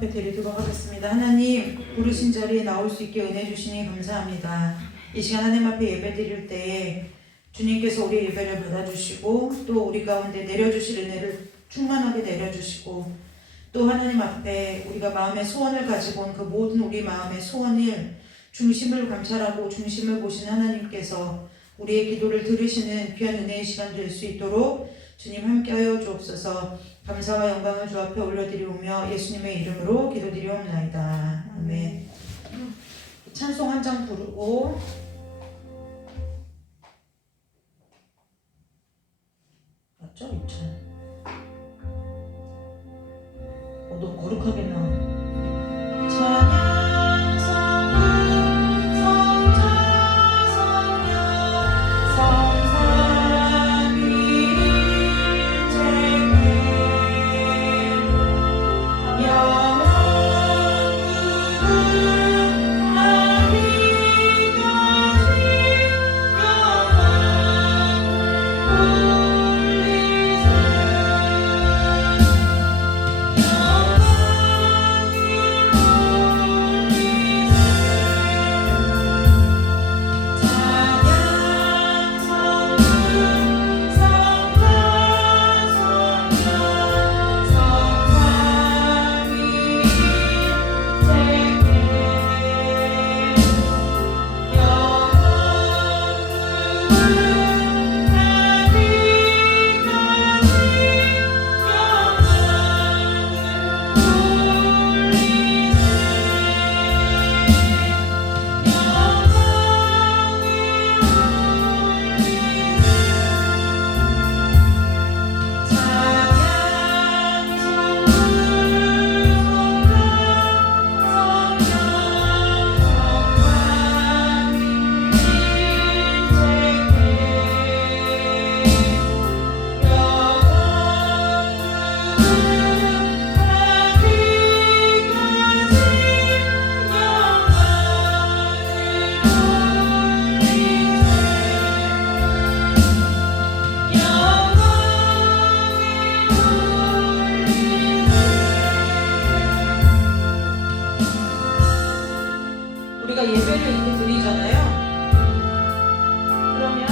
드리도록 하겠습니다. 하나님, 부르신 자리에 나올 수 있게 은혜 주시니 감사합니다. 이 시간 하나님 앞에 예배 드릴 때에 주님께서 우리 예배를 받아주시고 또 우리 가운데 내려주실 은혜를 충만하게 내려주시고 또 하나님 앞에 우리가 마음의 소원을 가지고 온 그 모든 우리 마음의 소원을 중심을 감찰하고 중심을 보신 하나님께서 우리의 기도를 들으시는 귀한 은혜의 시간 될 수 있도록 주님 함께하여 주옵소서. 감사와 영광을 주 앞에 올려드리오며 예수님의 이름으로 기도드리옵나이다. 아멘. 찬송 한 장 부르고 맞죠? 2천 너무 거룩하게 나와. 찬양 성부 성자 성령 성삼위일체계 우리가 예배를 이렇게 드리잖아요. 그러면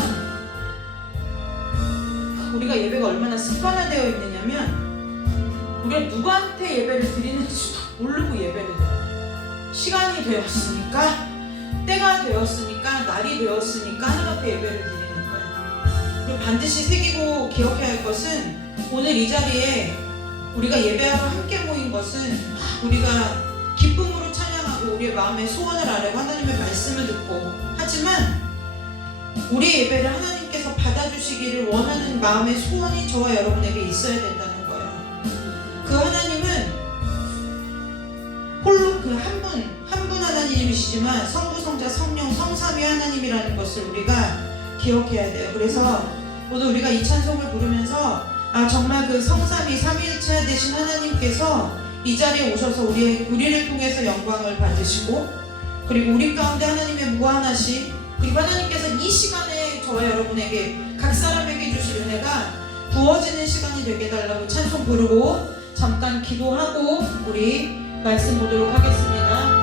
우리가 예배가 얼마나 습관화되어 있느냐면 우리가 누구한테 예배를 드리는지도 모르고 예배를 드려요. 시간이 되었으니까, 때가 되었으니까, 날이 되었으니까 하나님 앞에 예배를 드리는 거예요. 그리고 반드시 새기고 기억해야 할 것은 오늘 이 자리에 우리가 예배하러 함께 모인 것은 우리가 기쁨으로 찬양하고 우리의 마음의 소원을 아뢰고 하나님의 말씀을 듣고, 하지만 우리의 예배를 하나님께서 받아주시기를 원하는 마음의 소원이 저와 여러분에게 있어야 된다는 거예요. 그 하나님은 홀로 그 한 분 하나님이시지만 성부, 성자, 성령, 성삼위 하나님이라는 것을 우리가 기억해야 돼요. 그래서 오늘 우리가 이 찬송을 부르면서 정말 그 성삼위 삼위일체 되신 하나님께서 이 자리에 오셔서 우리를 통해서 영광을 받으시고, 그리고 우리 가운데 하나님의 무한하심, 그리고 하나님께서 이 시간에 저와 여러분에게 각 사람에게 주실 은혜가 부어지는 시간이 되게 해달라고 찬송 부르고 잠깐 기도하고 우리 말씀 보도록 하겠습니다.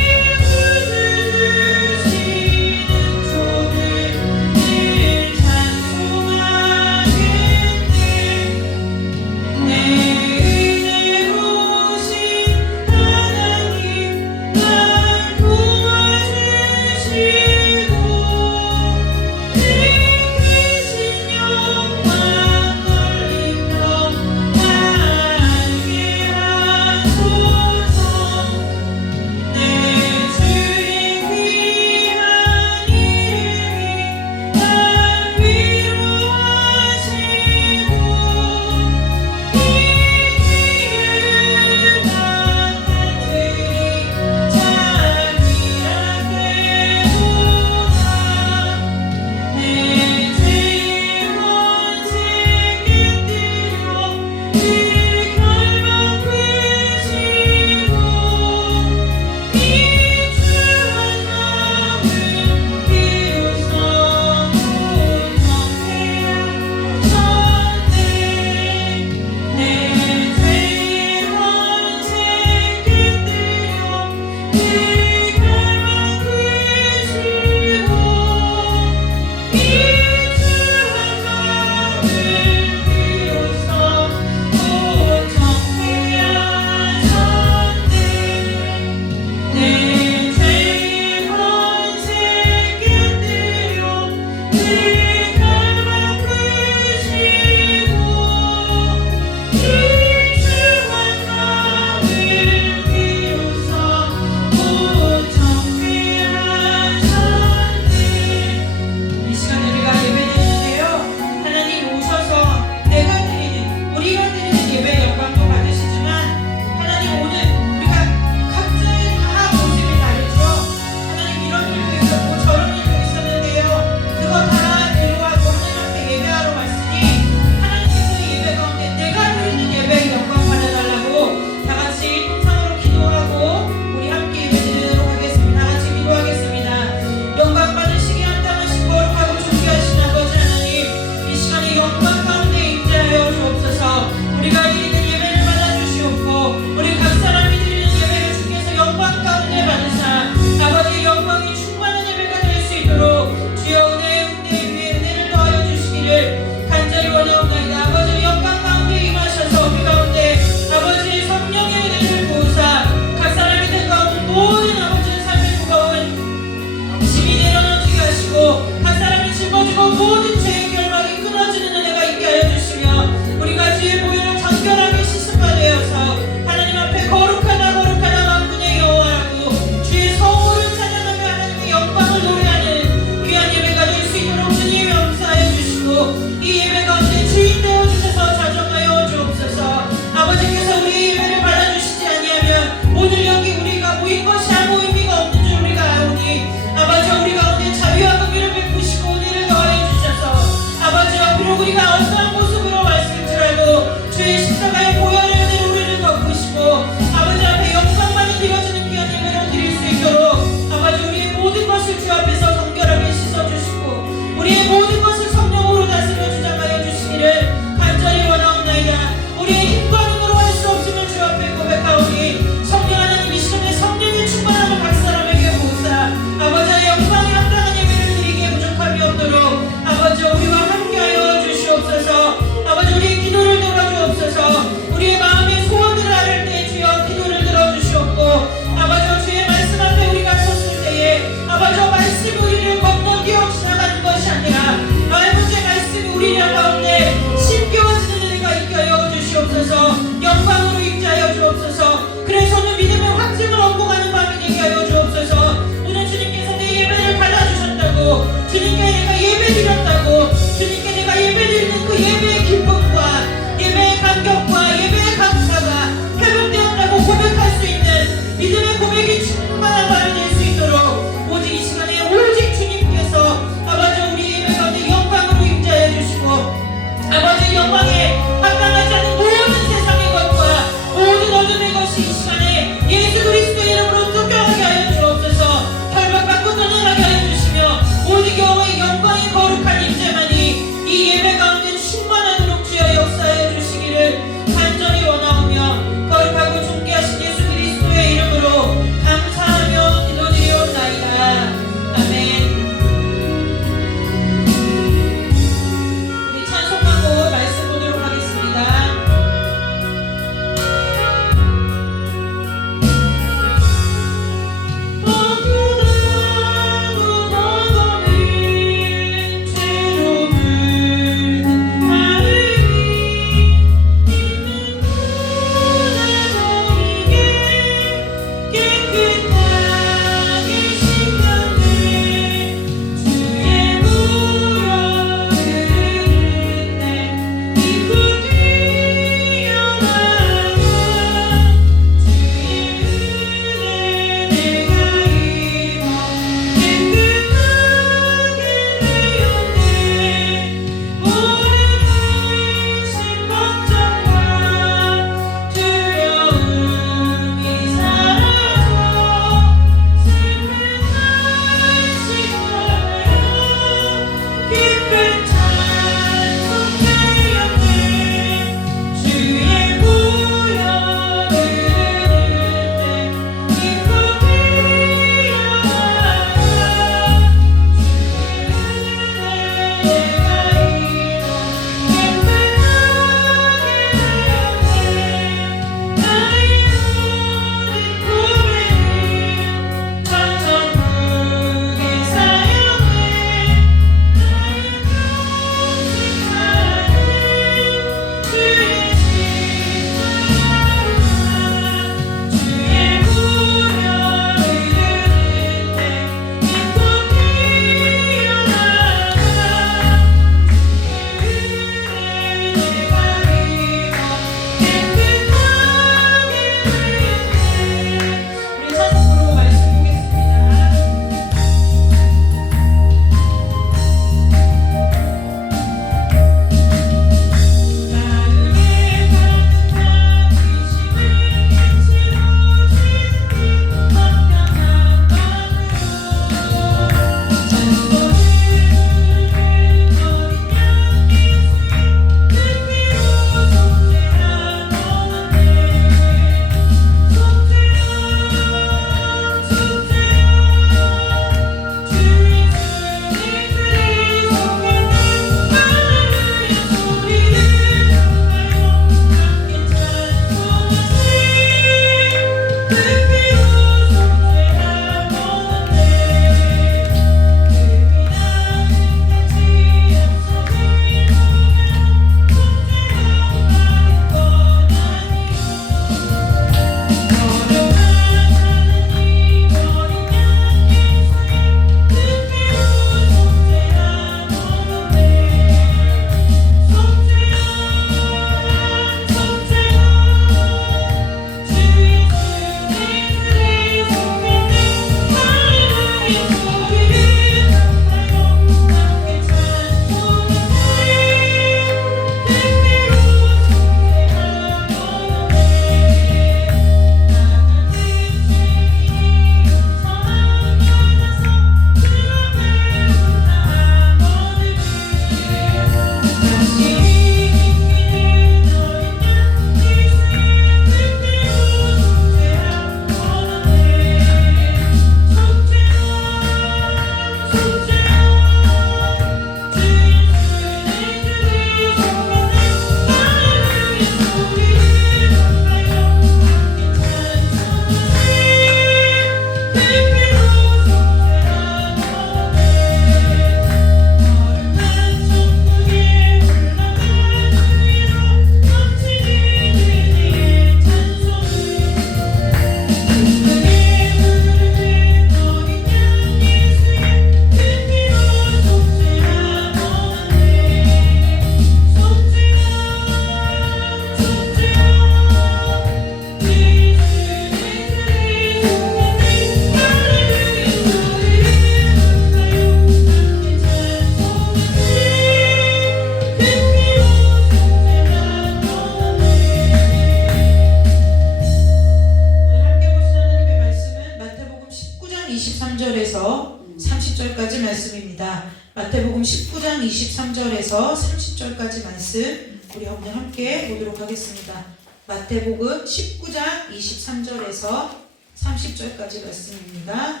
마태복음 19장 23절에서 30절까지 말씀 우리 오늘 함께 보도록 하겠습니다. 마태복음 19장 23절에서 30절까지 말씀입니다.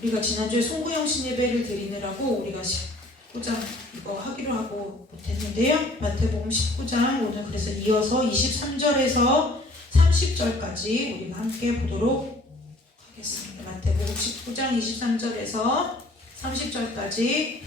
우리가 지난주에 송구영 신예배를 드리느라고 우리가 19장 이거 하기로 하고 못했는데요. 마태복음 19장 오늘 그래서 이어서 23절에서 30절까지 우리가 함께 보도록 하겠습니다. 마태복음 19장 23절에서 30절까지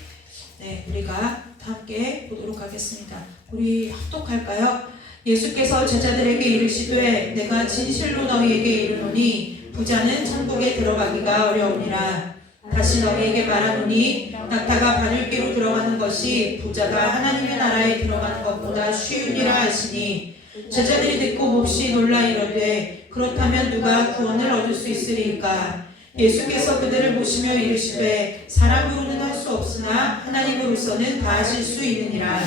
우리가 함께 보도록 하겠습니다. 우리 합독할까요? 예수께서 제자들에게 이르시되 내가 진실로 너희에게 이르노니 부자는 천국에 들어가기가 어려우니라. 다시 너희에게 말하노니 낙타가 바늘귀로 들어가는 것이 부자가 하나님의 나라에 들어가는 것보다 쉬우니라 하시니 제자들이 듣고 몹시 놀라 이르되 그렇다면 누가 구원을 얻을 수 있으리까? 예수께서 그들을 보시며 이르시되 사람으로는 할 수 없으나 하나님으로서는 다 하실 수 있느니라.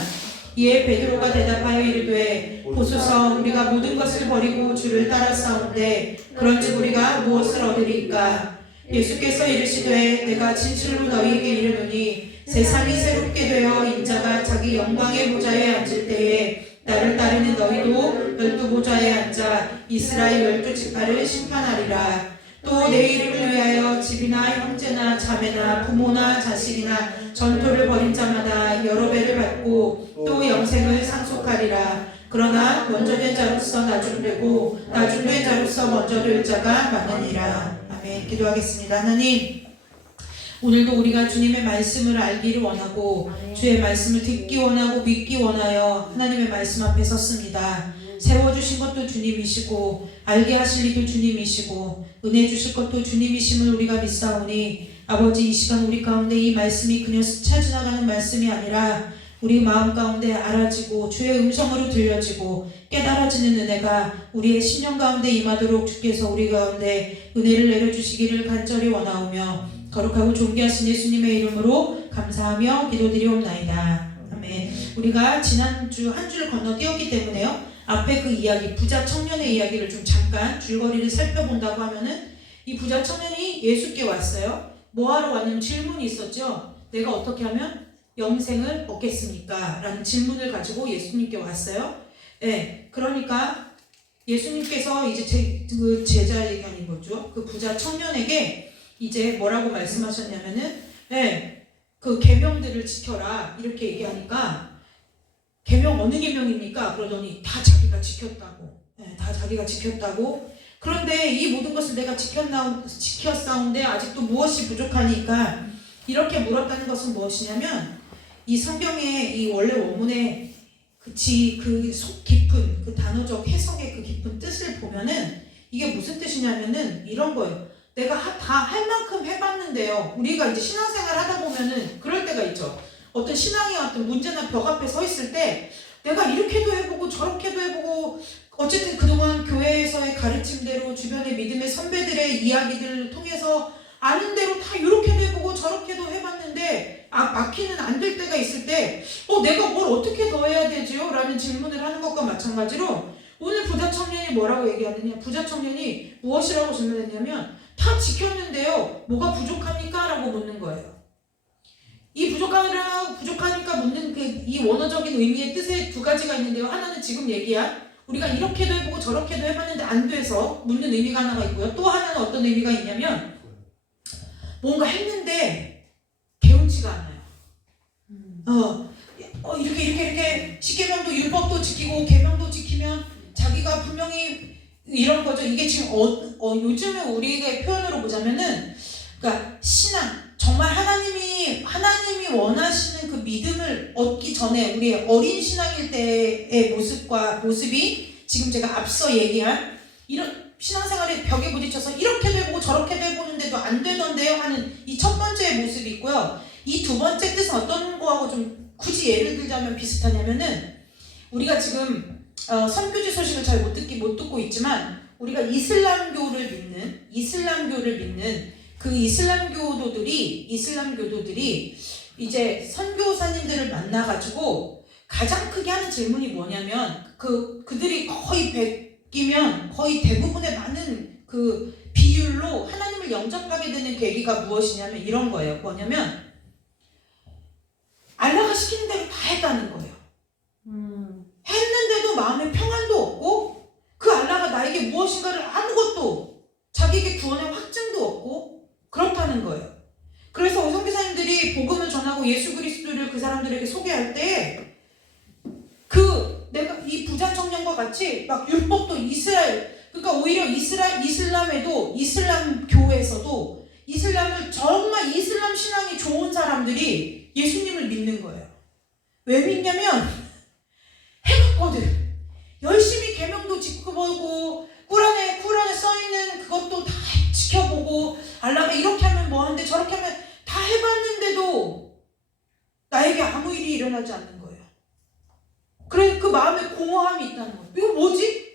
이에 베드로가 대답하여 이르되 보소서 우리가 모든 것을 버리고 주를 따라싸운데 그런즉 우리가 무엇을 얻으리까? 예수께서 이르시되 내가 진실로 너희에게 이르노니 세상이 새롭게 되어 인자가 자기 영광의 보좌에 앉을 때에 나를 따르는 너희도 12보좌에 앉아 이스라엘 12지파를 심판하리라. 또 내 이름을 위하여 집이나 형제나 자매나 부모나 자식이나 전토를 벌인 자마다 여러 배를 받고 또 영생을 상속하리라. 그러나 먼저 된 자로서 나중되고 나중된 자로서 먼저 될 자가 많으니라. 아멘. 기도하겠습니다. 하나님, 오늘도 우리가 주님의 말씀을 알기를 원하고 주의 말씀을 듣기 원하고 믿기 원하여 하나님의 말씀 앞에 섰습니다. 세워주신 것도 주님이시고 알게 하실 이도 주님이시고 은혜 주실 것도 주님이심을 우리가 믿사오니 아버지, 이 시간 우리 가운데 이 말씀이 그냥 스쳐 지나가는 말씀이 아니라 우리 마음 가운데 알아지고 주의 음성으로 들려지고 깨달아지는 은혜가 우리의 신령 가운데 임하도록 주께서 우리 가운데 은혜를 내려주시기를 간절히 원하오며 거룩하고 존귀하신 예수님의 이름으로 감사하며 기도드리옵나이다. 아멘. 우리가 지난주 한 주를 건너뛰었기 때문에요. 앞에 그 이야기, 부자 청년의 이야기를 좀 잠깐 줄거리를 살펴본다고 하면은 이 부자 청년이 예수께 왔어요. 뭐하러 왔냐면 질문이 있었죠. 내가 어떻게 하면 영생을 얻겠습니까? 라는 질문을 가지고 예수님께 왔어요. 그러니까 예수님께서 이제 그 제자 얘기하는 거죠. 그 부자 청년에게 이제 뭐라고 말씀하셨냐면은 그 계명들을 지켜라 이렇게 얘기하니까 계명 어느 계명입니까? 그러더니 다 자기가 지켰다고. 다 자기가 지켰다고. 그런데 이 모든 것을 내가 지켰사온데 아직도 무엇이 부족하니까 이렇게 물었다는 것은 무엇이냐면 이 성경의 이 원래 원문의 그 속 깊은 그 단어적 해석의 그 깊은 뜻을 보면은 이게 무슨 뜻이냐면은 이런 거예요. 내가 다 할 만큼 해봤는데요. 우리가 이제 신앙생활 하다 보면은 그럴 때가 있죠. 어떤 신앙의 어떤 문제나 벽 앞에 서 있을 때 내가 이렇게도 해보고 저렇게도 해보고 어쨌든 그동안 교회에서의 가르침대로 주변의 믿음의 선배들의 이야기들을 통해서 아는 대로 다 이렇게도 해보고 저렇게도 해봤는데 막히는 안 될 때가 있을 때 내가 뭘 어떻게 더 해야 되지요? 라는 질문을 하는 것과 마찬가지로 오늘 부자 청년이 뭐라고 얘기하느냐, 부자 청년이 무엇이라고 질문했냐면 다 지켰는데요 뭐가 부족합니까? 라고 묻는 거예요. 이 부족하니까 묻는 이 원어적인 의미의 뜻에 두 가지가 있는데요. 하나는 지금 얘기한 우리가 이렇게도 해보고 저렇게도 해봤는데 안 돼서 묻는 의미가 하나가 있고요. 또 하나는 어떤 의미가 있냐면 뭔가 했는데 개운치가 않아요. 이렇게 십계명도 율법도 지키고 계명도 지키면 자기가 분명히 이런 거죠. 이게 지금 요즘에 우리의 표현으로 보자면은 그러니까 신앙 정말 하나님이 원하시는 그 믿음을 얻기 전에 우리의 어린 신앙일 때의 모습이 지금 제가 앞서 얘기한 이런 신앙생활의 벽에 부딪혀서 이렇게도 해보고 저렇게도 해보는데도 안 되던데요 하는 이 첫 번째 모습이 있고요. 이 두 번째 뜻은 어떤 거하고 좀 굳이 예를 들자면 비슷하냐면은 우리가 지금 선교지 소식을 잘 못 듣고 있지만 우리가 이슬람교를 믿는 그 이슬람교도들이 이제 선교사님들을 만나가지고 가장 크게 하는 질문이 뭐냐면 그들이 거의 100이면 거의 대부분의 많은 그 비율로 하나님을 영접하게 되는 계기가 무엇이냐면 이런 거예요. 뭐냐면 알라가 시키는 대로 다 했다는 거예요. 했는데도 마음에 평안도 없고 그 알라가 나에게 무엇인가를 아무것도 자기에게 구원의 확증도 없고 그렇다는 거예요. 그래서 선교사님들이 복음을 전하고 예수 그리스도를 그 사람들에게 소개할 때 내가 이 부자 청년과 같이 막 율법도 그러니까 오히려 이슬람에도 이슬람교에서도 정말 이슬람 신앙이 좋은 사람들이 예수님을 믿는 거예요. 왜 믿냐면 해봤거든. 열심히 계명도 지켜보고 꾸란에 써있는 그것도 다 지켜보고 알라가 이렇게 하면 뭐 하는데 저렇게 하면 다 해봤는데도 나에게 아무 일이 일어나지 않는 거예요. 그래 그 마음에 공허함이 있다는 거예요. 이거 뭐지?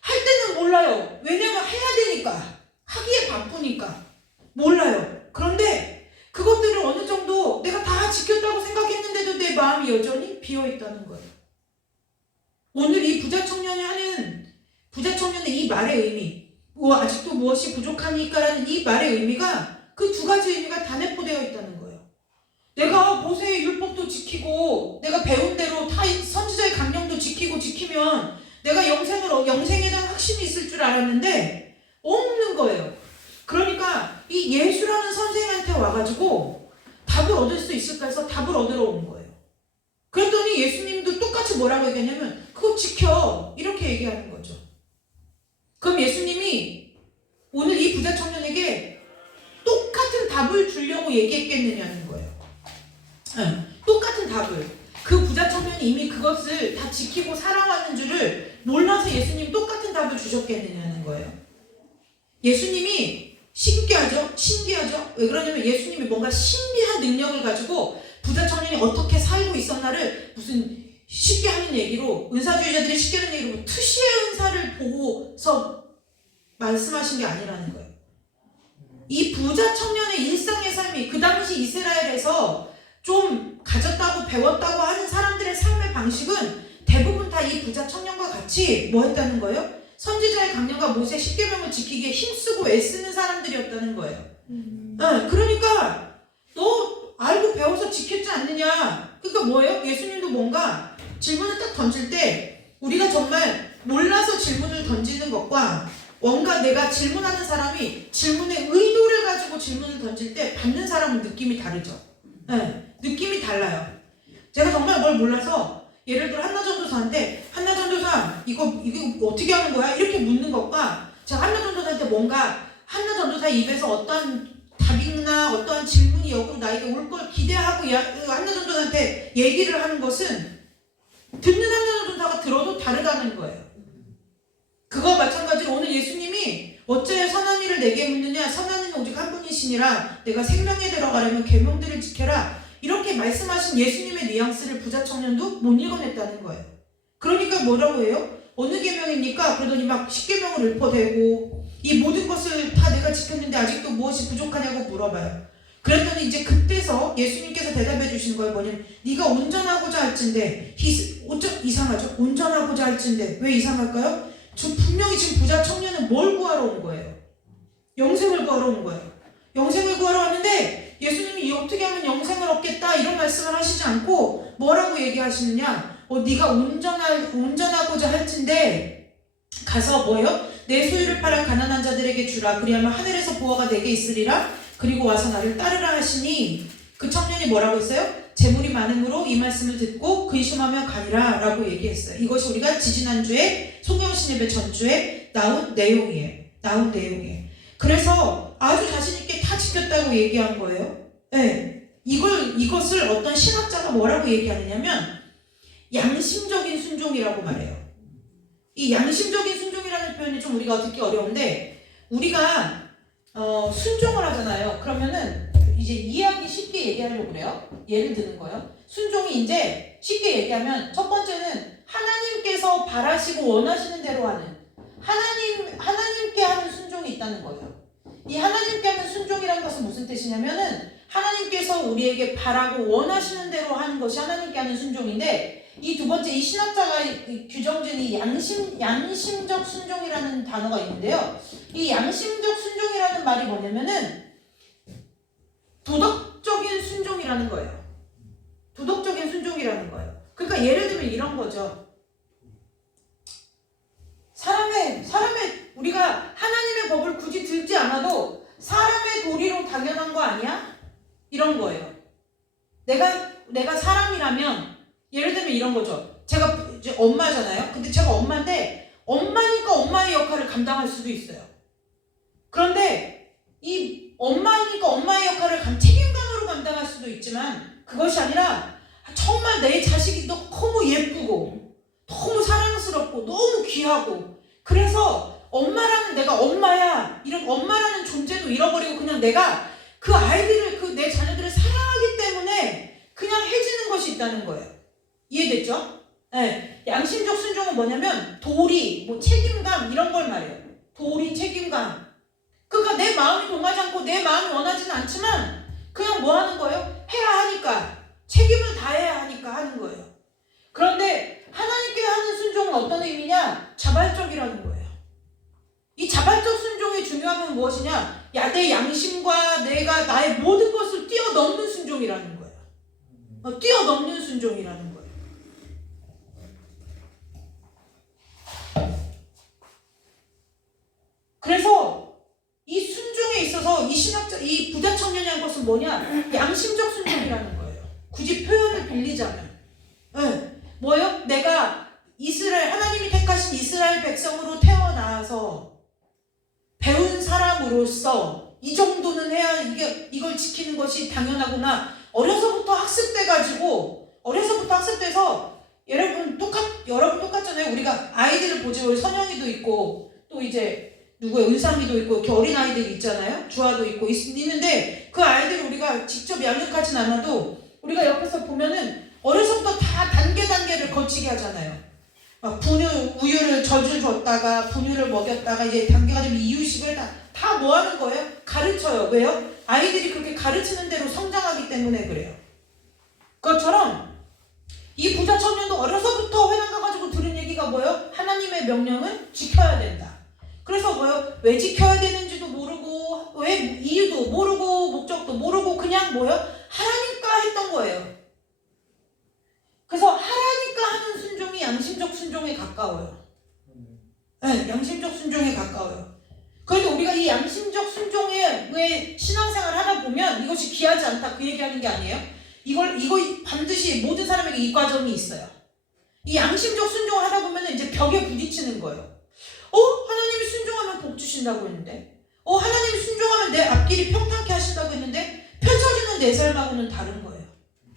할 때는 몰라요. 왜냐면 해야 되니까. 하기에 바쁘니까. 몰라요. 그런데 그것들을 어느 정도 내가 다 지켰다고 생각했는데도 내 마음이 여전히 비어있다는 거예요. 오늘 이 부자 청년의 이 말의 의미, 아직도 무엇이 부족하니까라는 이 말의 의미가 그 두 가지 의미가 다 내포되어 있다는 거예요. 내가 모세의 율법도 지키고 내가 배운 대로 다 선지자의 강령도 지키면 내가 영생에 대한 확신이 있을 줄 알았는데 없는 거예요. 그러니까 이 예수라는 선생한테 와가지고 답을 얻을 수 있을까 해서 답을 얻으러 온 거예요. 그랬더니 예수님도 똑같이 뭐라고 얘기하냐면 그거 지켜 이렇게 얘기하는 거죠. 그럼 예수님이 오늘 이 부자 청년에게 똑같은 답을 주려고 얘기했겠느냐는 거예요. 똑같은 답을. 그 부자 청년이 이미 그것을 다 지키고 살아가는 줄을 몰라서 예수님 똑같은 답을 주셨겠느냐는 거예요. 예수님이 신기하죠? 왜 그러냐면 예수님이 뭔가 신비한 능력을 가지고 부자 청년이 어떻게 살고 있었나를 무슨 쉽게 하는 얘기로 은사주의자들이 쉽게 하는 얘기로 투시의 은사를 보고서 말씀하신 게 아니라는 거예요. 이 부자 청년의 일상의 삶이 그 당시 이스라엘에서 좀 가졌다고 배웠다고 하는 사람들의 삶의 방식은 대부분 다 이 부자 청년과 같이 뭐 했다는 거예요? 선지자의 강령과 모세 십계명을 지키기에 힘쓰고 애쓰는 사람들이었다는 거예요. 그러니까 너 알고 배워서 지켰지 않느냐? 그러니까 뭐예요? 예수님도 뭔가 질문을 딱 던질 때 우리가 정말 몰라서 질문을 던지는 것과 뭔가 내가 질문하는 사람이 질문의 의도를 가지고 질문을 던질 때 받는 사람은 느낌이 다르죠. 느낌이 달라요. 제가 정말 뭘 몰라서 예를 들어 한나전도사한테 한나 전도사 이거 어떻게 하는 거야? 이렇게 묻는 것과 제가 한나 전도사한테 뭔가 한나 전도사 입에서 어떤 답이나 어떤 질문이 역으로 나에게 올 걸 기대하고 한나 전도사한테 얘기를 하는 것은 듣는 한나 전도사가 들어도 다르다는 거예요. 그거와 마찬가지로 오늘 예수님이 어찌하여 선한 일을 내게 묻느냐, 선한 이는 오직 한 분이시니라, 내가 생명에 들어가려면 계명들을 지켜라, 이렇게 말씀하신 예수님의 뉘앙스를 부자 청년도 못 읽어냈다는 거예요. 그러니까 뭐라고 해요? 어느 계명입니까? 그러더니 막 10계명을 읊어대고 이 모든 것을 다 내가 지켰는데 아직도 무엇이 부족하냐고 물어봐요. 그랬더니 이제 그때서 예수님께서 대답해 주시는 거예요. 뭐냐면 네가 온전하고자 할진대, 이상하죠? 온전하고자 할진대. 왜 이상할까요? 분명히 지금 부자 청년은 뭘 구하러 온 거예요? 영생을 구하러 온 거예요. 영생을 구하러 왔는데 예수님이 어떻게 하면 영생을 얻겠다 이런 말씀을 하시지 않고 뭐라고 얘기하시느냐? 네가 온전하고자 할진대 가서 뭐예요? 내 소유를 팔아 가난한 자들에게 주라. 그리하면 하늘에서 보화가 내게 있으리라. 그리고 와서 나를 따르라 하시니 그 청년이 뭐라고 했어요? 재물이 많음으로 이 말씀을 듣고 근심하며 가니라 라고 얘기했어요. 이것이 우리가 지지난주에 송영신 예배 전주에 나온 내용이에요. 그래서 아주 자신있게 다 지켰다고 얘기한 거예요. 네. 이것을 어떤 신학자가 뭐라고 얘기하느냐면 양심적인 순종이라고 말해요. 이 양심적인 순종이라는 표현이 좀 우리가 듣기 어려운데, 우리가 순종을 하잖아요. 그러면은 이제 이해하기 쉽게 얘기하려고 그래요. 예를 드는 거예요. 순종이 이제 쉽게 얘기하면 첫 번째는 하나님께서 바라시고 원하시는 대로 하는 하나님께 하는 순종이 있다는 거예요. 이 하나님께 하는 순종이라는 것은 무슨 뜻이냐면은 하나님께서 우리에게 바라고 원하시는 대로 하는 것이 하나님께 하는 순종인데, 이 두 번째, 이 신학자가 규정진 이 양심적 순종이라는 단어가 있는데요. 이 양심적 순종이라는 말이 뭐냐면은 도덕적인 순종이라는 거예요. 도덕적인 순종이라는 거예요. 그러니까 예를 들면 이런 거죠. 사람의 우리가 하나님의 법을 굳이 들지 않아도 사람의 도리로 당연한 거 아니야? 이런 거예요. 내가 사람이라면 예를 들면 이런 거죠. 제가 이제 엄마잖아요. 근데 제가 엄마인데 엄마니까 엄마의 역할을 감당할 수도 있어요. 그런데 이 엄마니까 엄마의 역할을 책임감으로 감당할 수도 있지만, 그것이 아니라 정말 내 자식이 너무 예쁘고 너무 사랑스럽고 너무 귀하고, 그래서 내가 엄마야, 이런 엄마라는 존재도 잃어버리고 그냥 내가 그 아이들을, 내 자녀들을 사랑하기 때문에 그냥 해지는 것이 있다는 거예요. 이해됐죠? 네. 양심적 순종은 뭐냐면 도리, 책임감 이런 걸 말해요. 도리, 책임감. 그러니까 내 마음이 동하지 않고 내 마음이 원하지는 않지만 그냥 뭐 하는 거예요? 해야 하니까, 책임을 다해야 하니까 하는 거예요. 그런데 하나님께 하는 순종은 어떤 의미냐? 자발적이라는 거예요. 이 자발적 순종의 중요함은 무엇이냐? 내 양심과 나의 모든 것을 뛰어넘는 순종이라는 거예요. 뛰어넘는 순종이라는 거예요. 그래서 이 순종에 있어서 이 부자 청년이 한 것은 뭐냐? 양심적 순종이라는 거예요. 굳이 표현을 빌리자면. 뭐예요? 내가 하나님이 택하신 이스라엘 백성으로 태어나서 배운 사람으로서 이 정도는 해야 이걸 지키는 것이 당연하구나. 어려서부터 학습돼서 여러분 똑같잖아요. 우리가 아이들을 보지, 우리 선영이도 있고 또 이제 누구의 은상이도 있고 이렇게 어린 아이들이 있잖아요. 주아도 있고 있는데 그 아이들을 우리가 직접 양육하진 않아도 우리가 옆에서 보면은 어려서부터 다 단계를 거치게 하잖아요. 막 우유를 젖을 줬다가 분유를 먹였다가 이제 단계가 되면 이유식을 다 뭐 하는 거예요? 가르쳐요. 왜요? 아이들이 그렇게 가르치는 대로 성장하기 때문에 그래요. 그것처럼 이 부자 청년도 어려서부터 회당 가가지고 들은 얘기가 뭐예요? 하나님의 명령은 지켜야 된다. 그래서 뭐예요? 왜 지켜야 되는지도 모르고, 왜 이유도 모르고, 목적도 모르고, 그냥 뭐예요? 하라니까 했던 거예요. 그래서 하라니까 하는 순종이 양심적 순종에 가까워요. 네, 양심적 순종에 가까워요. 그래도 우리가 이 양심적 순종에 왜 신앙생활 하다 보면 이것이 귀하지 않다 그 얘기하는 게 아니에요. 이거 반드시 모든 사람에게 이 과정이 있어요. 이 양심적 순종을 하다 보면 이제 벽에 부딪히는 거예요. 하나님이 순종하면 복 주신다고 했는데, 하나님이 순종하면 내 앞길이 평탄케 하신다고 했는데, 펼쳐지는 내 삶하고는 다른 거예요.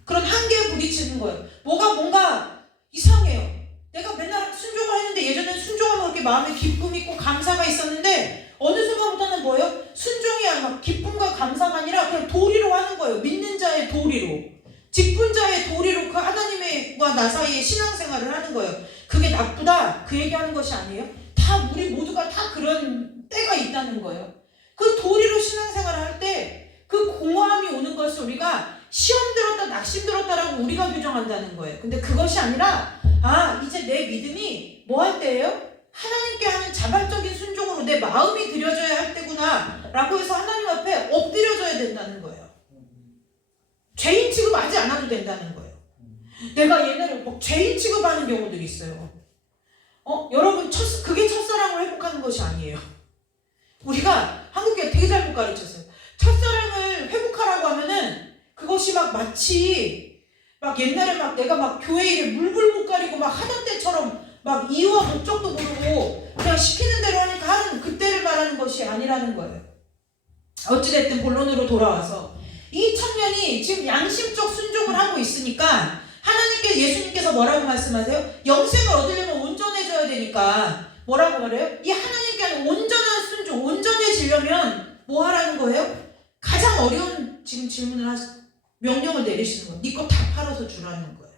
그런 한계에 부딪히는 거예요. 뭔가 이상해요. 내가 맨날 순종을 했는데, 예전에는 순종하면 그렇게 마음에 기쁨 있고 감사가 있었는데, 어느 순간부터는 뭐예요? 순종이 아니라 기쁨과 감사가 아니라 그냥 도리로 하는 거예요. 믿는 자의 도리로, 직분 자의 도리로 그 하나님과 나 사이에 신앙생활을 하는 거예요. 그게 나쁘다 그 얘기하는 것이 아니에요. 다 우리 모두가 다 그런 때가 있다는 거예요. 그 도리로 신앙생활을 할 때 그 공허함이 오는 것을 우리가 시험 들었다 낙심 들었다라고 우리가 규정한다는 거예요. 근데 그것이 아니라 이제 내 믿음이 뭐 할 때예요? 하나님께 하는 자발적인 순종으로 내 마음이 드려져야 할 때구나 라고 해서 하나님 앞에 엎드려져야 된다는 거예요. 죄인 취급하지 않아도 된다는 거예요. 내가 옛날에 죄인 취급하는 경우들이 있어요. 여러분 그게 첫사랑을 회복하는 것이 아니에요. 우리가 한국교회 되게 잘못 가르쳤어요. 첫사랑을 회복하라고 하면은 그것이 마치 옛날에 내가 교회 일에 물불 못 가리고 하던 때처럼 이유와 목적도 모르고 그냥 시키는 대로 하니까 하는 그때를 말하는 것이 아니라는 거예요. 어찌됐든 본론으로 돌아와서 이 청년이 지금 양심적 순종을 하고 있으니까 예수님께서 뭐라고 말씀하세요? 영생을 얻으려면 온전해져야 되니까 뭐라고 말해요? 이 하나님께 하는 온전한 순종, 온전해지려면 뭐 하라는 거예요? 가장 어려운 지금 질문을 명령을 내리시는 거예요. 네 거 다 팔아서 주라는 거예요.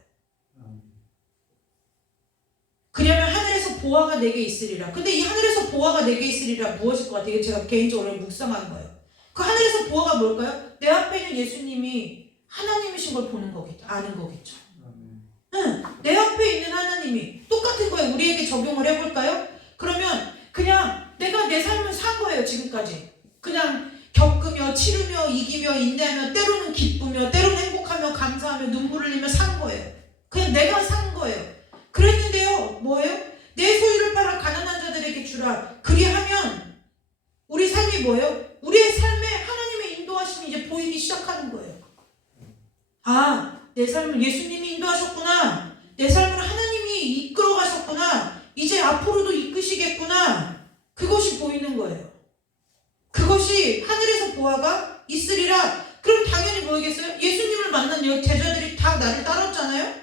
그러면 하늘에서 보화가 내게 있으리라. 근데 이 하늘에서 보화가 내게 있으리라 무엇일 것 같아요? 제가 개인적으로 묵상한 거예요. 그 하늘에서 보화가 뭘까요? 내 앞에 있는 예수님이 하나님이신 걸 보는 거겠죠. 아는 거겠죠. 내 앞에 있는 하나님이 똑같은 거예요. 우리에게 적용을 해볼까요? 그러면 그냥 내가 내 삶을 산 거예요. 지금까지 그냥 겪으며 치르며 이기며 인내하며 때로는 기쁘며 때로는 행복하며 감사하며 눈물을 흘리며 산 거예요. 그냥 내가 산 거예요. 그랬는데요, 뭐예요? 내 소유를 팔아 가난한 자들에게 주라. 그리하면 우리 삶이 뭐예요? 우리의 삶에 하나님의 인도하심이 이제 보이기 시작하는 거예요. 내 삶을 예수님이 인도하셨구나. 내 삶을 하나님이 이끌어 가셨구나. 이제 앞으로도 이끄시겠구나. 그것이 보이는 거예요. 그것이 하늘에서 보화가 있으리라. 그럼 당연히 뭐겠어요? 예수님을 만난 제자들이 다 나를 따랐잖아요.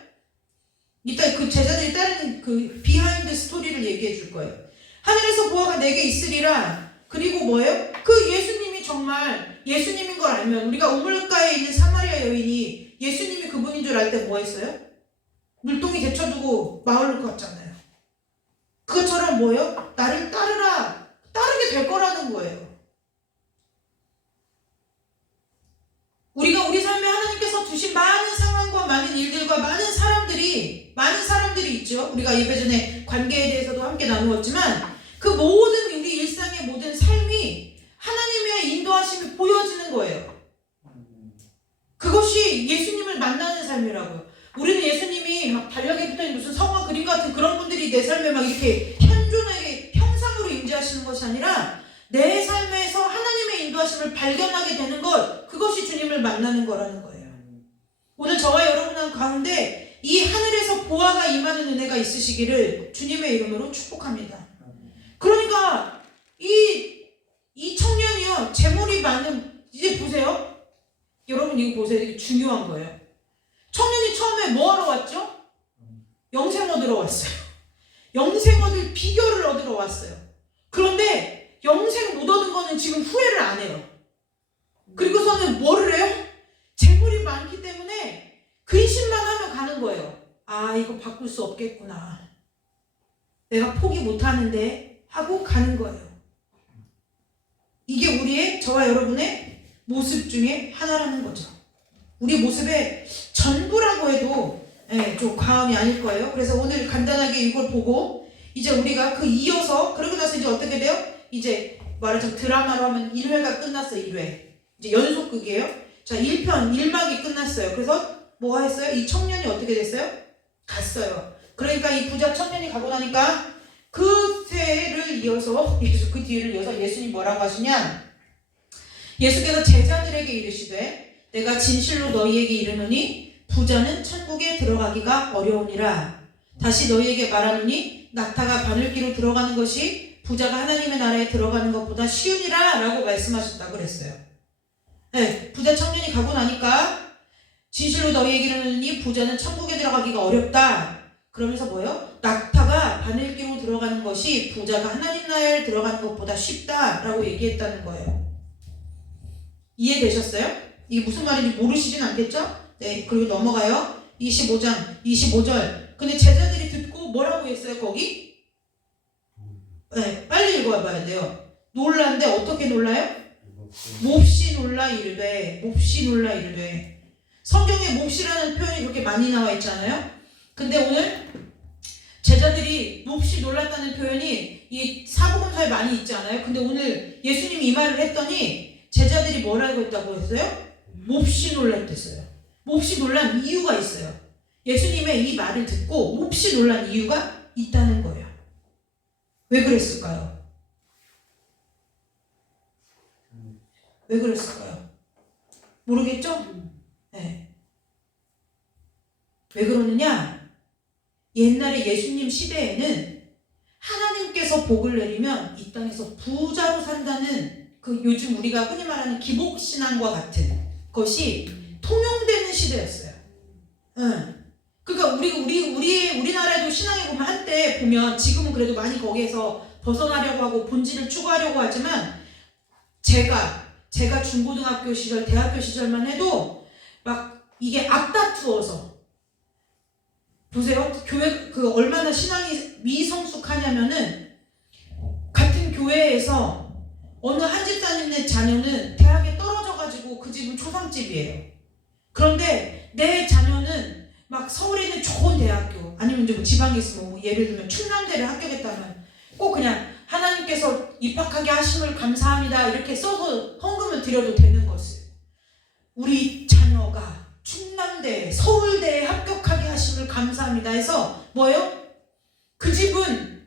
이따 그 제자들이 따르는 그 비하인드 스토리를 얘기해 줄 거예요. 하늘에서 보화가 내게 있으리라. 그리고 뭐예요? 그 예수님이 정말 예수님인 걸 알면 우리가 우물가에 있는 사마리아 여인이 예수님이 그분인 줄 알 때 뭐 했어요? 물동이 제쳐두고 마을로 갔잖아요. 그것처럼 뭐예요? 나를 따르게 될 거라는 거예요. 우리가 우리 삶에 하나님께서 주신 많은 상황과 많은 일들과 많은 사람들이 있죠. 우리가 예배 전에 관계에 대해서도 함께 나누었지만 그 모든 우리 일상의 모든 삶이 하나님의 인도하심이 보여지는 거예요. 그것이 예수님을 만나는 삶이라고요. 우리는 예수님이 달력에 붙어있는 무슨 성화 그림 같은 그런 분들이 내 삶에 이렇게 현존하게 형상으로 임재하시는 것이 아니라 내 삶에서 하나님의 인도하심을 발견하게 되는 것, 그것이 주님을 만나는 거라는 거예요. 오늘 저와 여러분 가운데 이 하늘에서 보화가 임하는 은혜가 있으시기를 주님의 이름으로 축복합니다. 그러니까 이 청년이요, 재물이 많은, 이제 보세요. 여러분 이거 보세요. 이게 중요한 거예요. 청년이 처음에 뭐 하러 왔죠? 영생 얻으러 왔어요. 영생 얻을 비결을 얻으러 왔어요. 그런데 영생 못 얻은 거는 지금 후회를 안 해요. 그리고서는 뭐를 해요? 재물이 많기 때문에 근심만 하며 가는 거예요. 이거 바꿀 수 없겠구나. 내가 포기 못 하는데 하고 가는 거예요. 이게 저와 여러분의 모습 중에 하나라는 거죠. 우리 모습의 전부라고 해도 좀 과언이 아닐 거예요. 그래서 오늘 간단하게 이걸 보고 이제 우리가 이어서 그러고 나서 이제 어떻게 돼요? 이제 말하자면 드라마로 하면 1회가 끝났어요. 1회. 이제 연속극이에요. 자, 1편 1막이 끝났어요. 그래서 뭐 했어요? 이 청년이 어떻게 됐어요? 갔어요. 그러니까 이 부자 청년이 가고 나니까 그 뒤를 이어서 예수님 뭐라고 하시냐? 예수께서 제자들에게 이르시되 내가 진실로 너희에게 이르노니 부자는 천국에 들어가기가 어려우니라. 다시 너희에게 말하노니 낙타가 바늘기로 들어가는 것이 부자가 하나님의 나라에 들어가는 것보다 쉬우니라 라고 말씀하셨다고 그랬어요. 네, 부자 청년이 가고 나니까 진실로 너희에게 이르노니 부자는 천국에 들어가기가 어렵다. 그러면서 뭐요? 낙타가 바늘기로 들어가는 것이 부자가 하나님 나라에 들어가는 것보다 쉽다라고 얘기했다는 거예요. 이해되셨어요? 이게 무슨 말인지 모르시진 않겠죠? 네, 그리고 넘어가요. 25장 25절. 근데 제자들이 듣고 뭐라고 했어요? 거기? 네, 빨리 읽어봐야 돼요. 놀란데 어떻게 놀라요? 몹시 놀라 이르되, 몹시 놀라 이르되. 성경에 몹시라는 표현이 그렇게 많이 나와 있잖아요. 근데 오늘 제자들이 몹시 놀랐다는 표현이 이 사복음서에 많이 있잖아요. 근데 오늘 예수님이 이 말을 했더니 제자들이 뭐라고 했다고 했어요? 몹시 놀랐댔어요. 몹시 놀란 이유가 있어요. 예수님의 이 말을 듣고 몹시 놀란 이유가 있다는 거예요. 왜 그랬을까요? 왜 그랬을까요? 모르겠죠? 네. 왜 그러느냐? 옛날에 예수님 시대에는 하나님께서 복을 내리면 이 땅에서 부자로 산다는 그 요즘 우리가 흔히 말하는 기복신앙과 같은 것이 통용되는 시대였어요. 그러니까 우리나라에도 신앙에 보면 한때 보면 지금은 그래도 많이 거기에서 벗어나려고 하고 본질을 추구하려고 하지만 제가 중고등학교 시절, 대학교 시절만 해도 막 이게 앞다투어서 보세요. 교회 얼마나 신앙이 미성숙하냐면은 같은 교회에서 어느 한 집사님네 자녀는 대학에 떨어져가지고 그 집은 초상집이에요. 그런데 내 자녀는 막 서울에 있는 좋은 대학교 아니면 이제 뭐 지방에 있으면 뭐 예를 들면 충남대를 합격했다면 꼭 그냥 하나님께서 입학하게 하심을 감사합니다 이렇게 써서 헌금을 드려도 되는 것을 우리 자녀가 충남대, 서울대에 합격하게 하심을 감사합니다 해서 뭐예요? 그 집은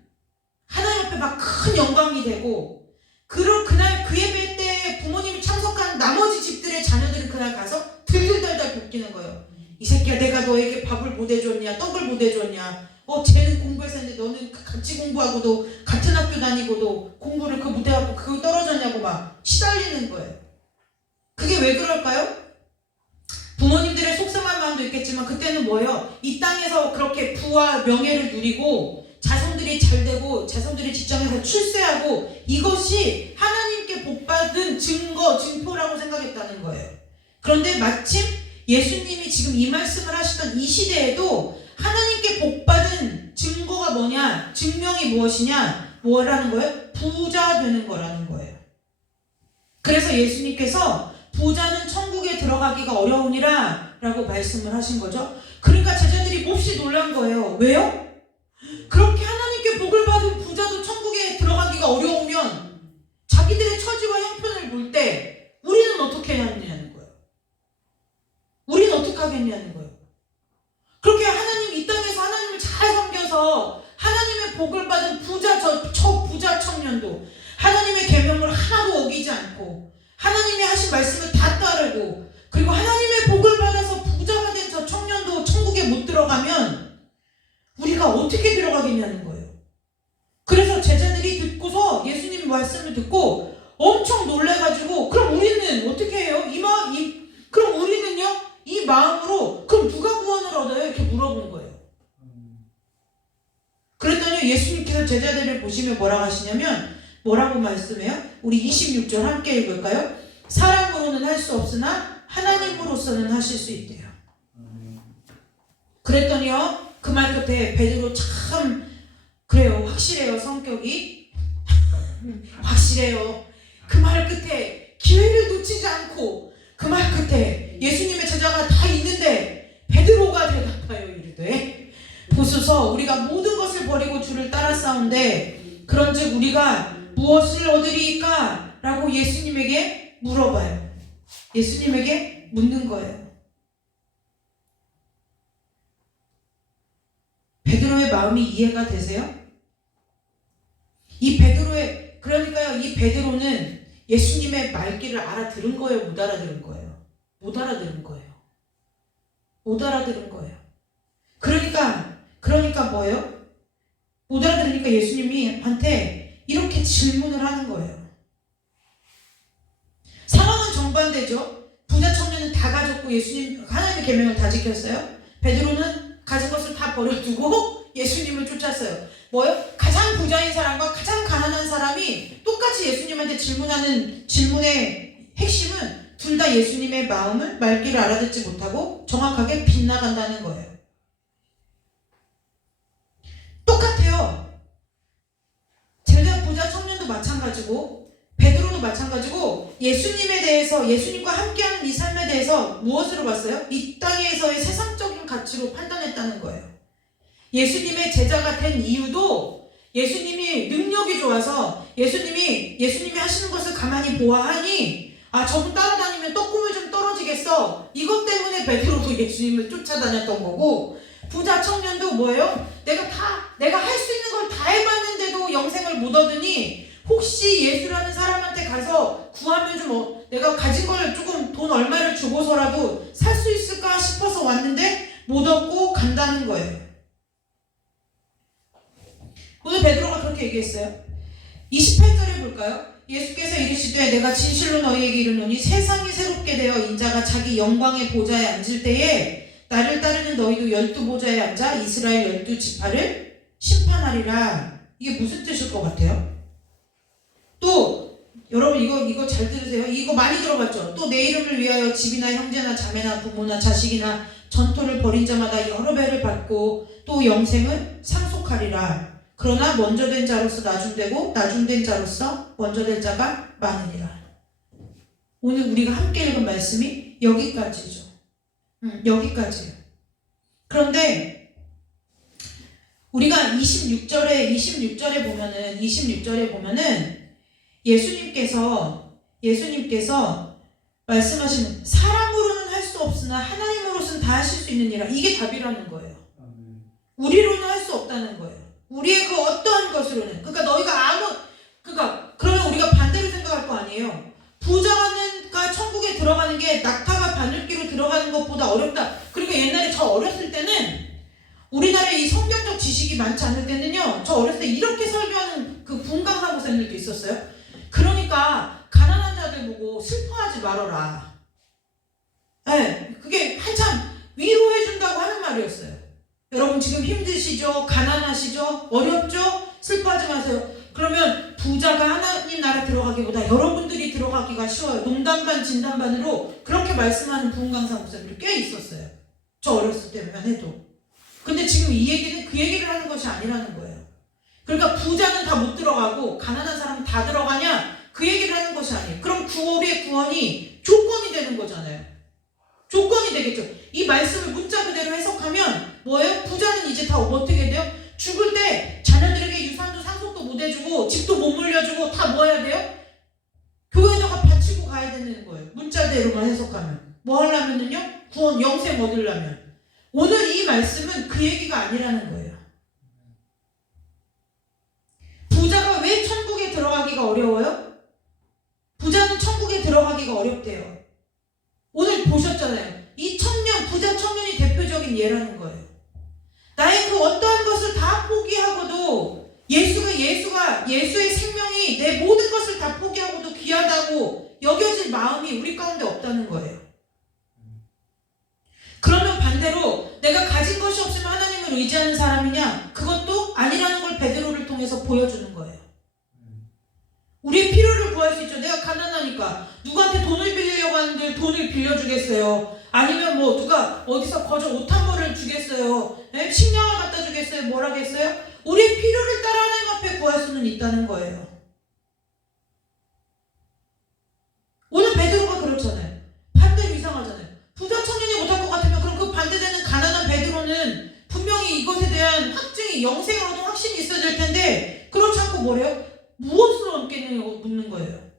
하나님 앞에 막 큰 영광이 되고 그날 그 예배 때 부모님이 참석한 나머지 집들의 자녀들은 그날 가서 들들달달 볶이는 거예요. 이 새끼야 내가 너에게 밥을 못 해줬냐 떡을 못 해줬냐 쟤는 공부해서 했는데 너는 같이 공부하고도 같은 학교 다니고도 공부를 못해갖고 그거 떨어졌냐고 막 시달리는 거예요. 그게 왜 그럴까요? 부모님들의 속상한 마음도 있겠지만 그때는 뭐예요? 이 땅에서 그렇게 부와 명예를 누리고 자손들이 잘되고 자손들이 직장에서 출세하고 이것이 하나님께 복받은 증표라고 생각했다는 거예요. 그런데 마침 예수님이 지금 이 말씀을 하시던 이 시대에도 하나님께 복받은 증거가 뭐냐? 증명이 무엇이냐? 뭐라는 거예요? 부자 되는 거라는 거예요. 그래서 예수님께서 부자는 천국에 들어가기가 어려우니라 라고 말씀을 하신 거죠. 그러니까 제자들이 몹시 놀란 거예요. 왜요? 그렇게 하나님께 복을 받은 부자도 천국에 들어가기가 어려우면 자기들의 처지와 형편을 볼 때 우리는 어떻게 해야 하느냐는 거예요. 우리는 어떻게 하겠냐는 거예요. 그렇게 하나님 이 땅에서 하나님을 잘 섬겨서 하나님의 복을 받은 부자 청년도 하나님의 계명을 하나도 어기지 않고 하나님이 하신 말씀을 다 따르고 그리고 하나님의 복을 받아서 부자가 된 저 청년도 천국에 못 들어가면 우리가 어떻게 들어가겠냐는 거예요. 그래서 제자들이 듣고서 예수님 말씀을 듣고 엄청 놀래가지고 그럼 우리는 어떻게 해요? 그럼 우리는요? 이 마음으로 그럼 누가 구원을 얻어요? 이렇게 물어본 거예요. 그랬더니 예수님께서 제자들을 보시면 뭐라고 하시냐면 뭐라고 말씀해요? 우리 26절 함께 읽을까요? 사람으로는 할 수 없으나 하나님으로서는 하실 수 있대요. 그랬더니요 그 말 끝에 베드로 참 그래요 확실해요 성격이 확실해요. 그 말 끝에 기회를 놓치지 않고 그 말 끝에 예수님의 제자가 다 있는데 베드로가 대답하여 이르되 보소서 우리가 모든 것을 버리고 주를 따라 싸운데 그런즉 우리가 무엇을 얻으리까? 라고 예수님에게 물어봐요. 예수님에게 묻는 거예요. 베드로의 마음이 이해가 되세요? 그러니까요 이 베드로는 예수님의 말귀를 알아들은 거예요? 못 알아들은 거예요? 못 알아들은 거예요. 못 알아들은 거예요. 그러니까 그러니까 뭐예요? 못 알아들으니까 예수님이한테 이렇게 질문을 하는 거예요. 상황은 정반대죠. 부자 청년은 다 가졌고 예수님 하나님의 계명을 다 지켰어요. 베드로는 가진 것을 다 버려두고 예수님을 쫓았어요. 뭐요? 가장 부자인 사람과 가장 가난한 사람이 똑같이 예수님한테 질문하는 질문의 핵심은 둘 다 예수님의 마음을 말귀를 알아듣지 못하고 정확하게 빗나간다는 거예요. 똑같아요. 제자 부자 청년도 마찬가지고 베드로도 마찬가지고 예수님에 대해서 예수님과 함께하는 이 삶에 대해서 무엇으로 봤어요? 이 땅에서의 세상적인 가치로 판단했다는 거예요. 예수님의 제자가 된 이유도 예수님이 능력이 좋아서 예수님이 하시는 것을 가만히 보아하니 저분 따라다니면 떡국물 좀 떨어지겠어. 이것 때문에 베드로도 예수님을 쫓아다녔던 거고 부자 청년도 뭐예요? 내가 할 수 있는 걸 다 해봤는데도 영생을 못 얻으니 혹시 예수라는 사람한테 가서 구하면 좀 내가 가진 걸 조금 돈 얼마를 주고서라도 살 수 있을까 싶어서 왔는데 못 얻고 간다는 거예요. 오늘 베드로가 그렇게 얘기했어요. 28절에 볼까요? 예수께서 이르시되 내가 진실로 너희에게 이르노니 세상이 새롭게 되어 인자가 자기 영광의 보좌에 앉을 때에 나를 따르는 너희도 12보좌에 앉아 이스라엘 12지파를 심판하리라. 이게 무슨 뜻일 것 같아요? 또 여러분 이거 잘 들으세요. 이거 많이 들어봤죠? 또 내 이름을 위하여 집이나 형제나 자매나 부모나 자식이나 전토를 벌인 자마다 여러 배를 받고 또 영생을 상속하리라. 그러나 먼저 된 자로서 나중되고 나중된 자로서 먼저 된 자가 많으리라. 오늘 우리가 함께 읽은 말씀이 여기까지죠. 여기까지예요. 그런데 우리가 26절에 보면은 예수님께서 말씀하시는 사람으로는 할 수 없으나 하나님으로서는 다 하실 수 있는 일이라. 이게 답이라는 거예요. 우리로는 할 수 없다는 거예요. 우리의 그 어떠한 것으로는. 그러면 우리가 반대로 생각할 거 아니에요. 부자가 천국에 들어가는 게 낙타가 바늘기로 들어가는 것보다 어렵다. 그리고 옛날에 저 어렸을 때는 우리나라에 이 성경적 지식이 많지 않을 때는요. 저 어렸을 때 이렇게 설교하는 그 분강사 목사님들도 있었어요. 그러니까 가난한 자들 보고 슬퍼하지 말아라. 네, 그게 한참 위로해준다고 하는 말이었어요. 여러분 지금 힘드시죠? 가난하시죠? 어렵죠? 슬퍼하지 마세요. 그러면 부자가 하나님 나라 들어가기보다 여러분들이 들어가기가 쉬워요. 농담반 진담반으로 그렇게 말씀하는 부흥강사 목사님들이 꽤 있었어요. 저 어렸을 때만 해도. 근데 지금 이 얘기는 그 얘기를 하는 것이 아니라는 거예요. 그러니까 부자는 다 못 들어가고 가난한 사람은 다 들어가냐? 그 얘기를 하는 것이 아니에요. 그럼 우리의 구원이 조건이 되는 거잖아요. 조건이 되겠죠. 이 말씀을 문자 그대로 해석하면 뭐예요? 부자는 이제 다 어떻게 돼요? 죽을 때 자녀들에게 유산도 상속도 못 해주고 집도 못 물려주고 다 뭐 해야 돼요? 교회에다가 바치고 가야 되는 거예요. 문자대로만 해석하면. 뭐 하려면은요? 구원, 영생 얻으려면. 오늘 이 말씀은 그 얘기가 아니라는 거예요. 부자가 왜 천국에 들어가기가 어려워요? 부자는 천국에 들어가기가 어렵대요. 오늘 보셨잖아요. 이 청년, 부자 청년이 대표적인 예라는 거예요. 나의 그 어떠한 것을 다 포기하고도 예수의 생명이 내 모든 것을 다 포기하고도 귀하다고 여겨질 마음이 우리 가운데 없다는 거예요. 그러면 반대로 내가 가진 것이 없으면 하나님을 의지하는 사람이냐? 그것도 아니라는 걸 베드로를 통해서 보여주는 거예요. 우리의 필요를 구할 수 있죠. 내가 가난하니까 누구한테 돈을 빌리려고 하는데 돈을 빌려주겠어요. 아니면 뭐 누가 어디서 거저 옷 한 벌을 주겠어요. 식량을 갖다 주겠어요. 뭘 하겠어요? 우리의 필요를 따라 하나님 앞에 구할 수는 있다는 거예요. 오늘 베드로가 그렇잖아요. 반대로 이상하잖아요. 부자 청년이 못할 것 같으면 그럼 그 반대되는 가난한 베드로는 분명히 이것에 대한 확증이 영생을 얻은 확신이 있어야 될 텐데 그렇지 않고 뭐래요? 무엇을 얻겠냐고 묻는 거예요.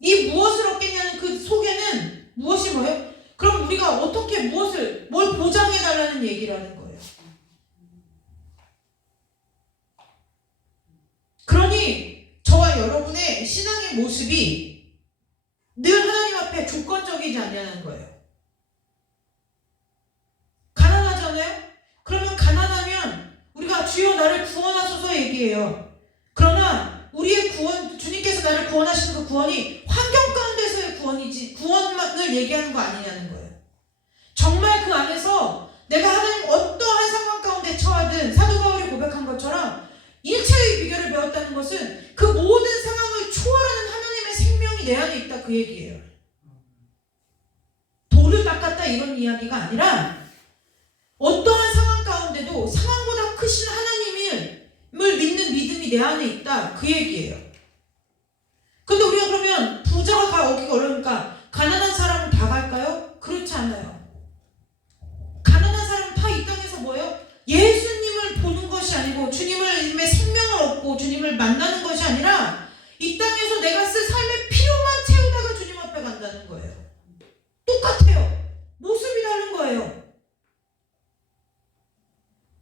이 무엇을 얻겠냐는 그 속에는 무엇이 뭐예요? 그럼 우리가 어떻게 뭘 보장해달라는 얘기라는 거예요. 그러니 저와 여러분의 신앙의 모습이 늘 하나님 앞에 조건적이지 않냐는 거예요. 가난하잖아요? 우리가 주여 나를 구원하소서 얘기해요. 그러나 우리의 구원, 주님께서 나를 구원하시는 그 구원이 환경 가운데서의 구원이지 구원을 얘기하는 거 아니냐는 거예요. 정말 그 안에서 내가 하나님 어떠한 상황 가운데 처하든 사도 바울이 고백한 것처럼 일체의 비결을 배웠다는 것은 그 모든 상황을 초월하는 하나님의 생명이 내 안에 있다 그 얘기예요. 돌을 닦았다 이런 이야기가 아니라 어떠한 상황 가운데도 상황보다 크신 하나님을 믿는 믿음이 내 안에 있다 그 얘기예요. 근데 우리가 그러면 부자가 오기가 어려우니까 가난한 사람은 다 갈까요? 그렇지 않아요. 가난한 사람은 다 이 땅에서 뭐예요? 예수님을 보는 것이 아니고 주님의 생명을 얻고 주님을 만나는 것이 아니라 이 땅에서 내가 쓸 삶의 필요만 채우다가 주님 앞에 간다는 거예요. 똑같아요. 모습이 다른 거예요.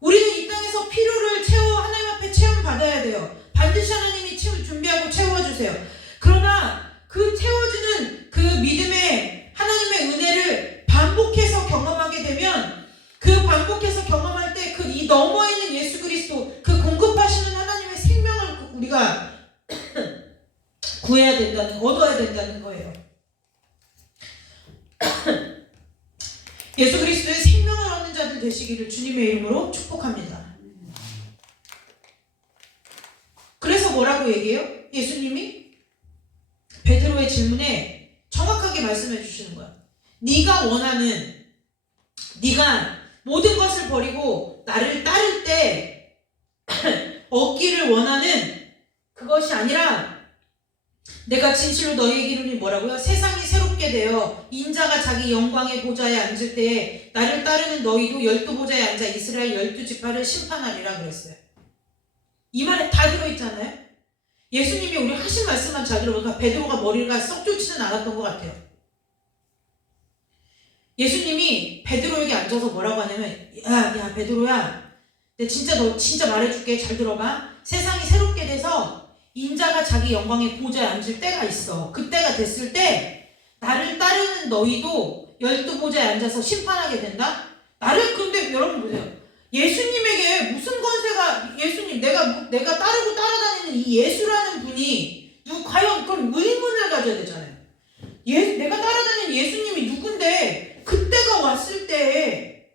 우리는 이 땅에서 필요를 하나님 앞에 체험받아야 돼요. 반드시 하나님이 준비하고 채워주세요. 그러나 그 채워주는 그 믿음의 하나님의 은혜를 반복해서 경험하게 되면 그 반복해서 경험할 때 그 이 넘어 있는 예수 그리스도 그 공급하시는 하나님의 생명을 우리가 얻어야 된다는 거예요. 예수 그리스도의 생명을 얻는 자들 되시기를 주님의 이름으로 축복합니다. 그래서 뭐라고 얘기해요? 예수님이 베드로의 질문에 정확하게 말씀해 주시는 거야. 네가 모든 것을 버리고 나를 따를 때 얻기를 원하는 그것이 아니라 내가 진실로 너희에게 이르니 뭐라고요? 세상이 새롭게 되어 인자가 자기 영광의 보좌에 앉을 때에 나를 따르는 너희도 12보좌에 앉아 이스라엘 12지파를 심판하리라 그랬어요. 이 말에 다 들어있잖아요. 예수님이 우리 하신 말씀만 잘 들어보니까 베드로가 머리가 썩 좋지는 않았던 것 같아요. 예수님이 베드로에게 앉아서 뭐라고 하냐면 야 베드로야 너 진짜 말해줄게. 잘 들어봐. 세상이 새롭게 돼서 인자가 자기 영광의 보좌에 앉을 때가 있어. 그때가 됐을 때 나를 따르는 너희도 12보좌에 앉아서 심판하게 된다? 근데 여러분 보세요. 예수님에게 무슨 권세가 예수님 내가 따르고 따라다니는 이 예수라는 분이 과연 그럼 의문을 가져야 되잖아요. 내가 따라다니는 예수님이 누군데 그때가 왔을 때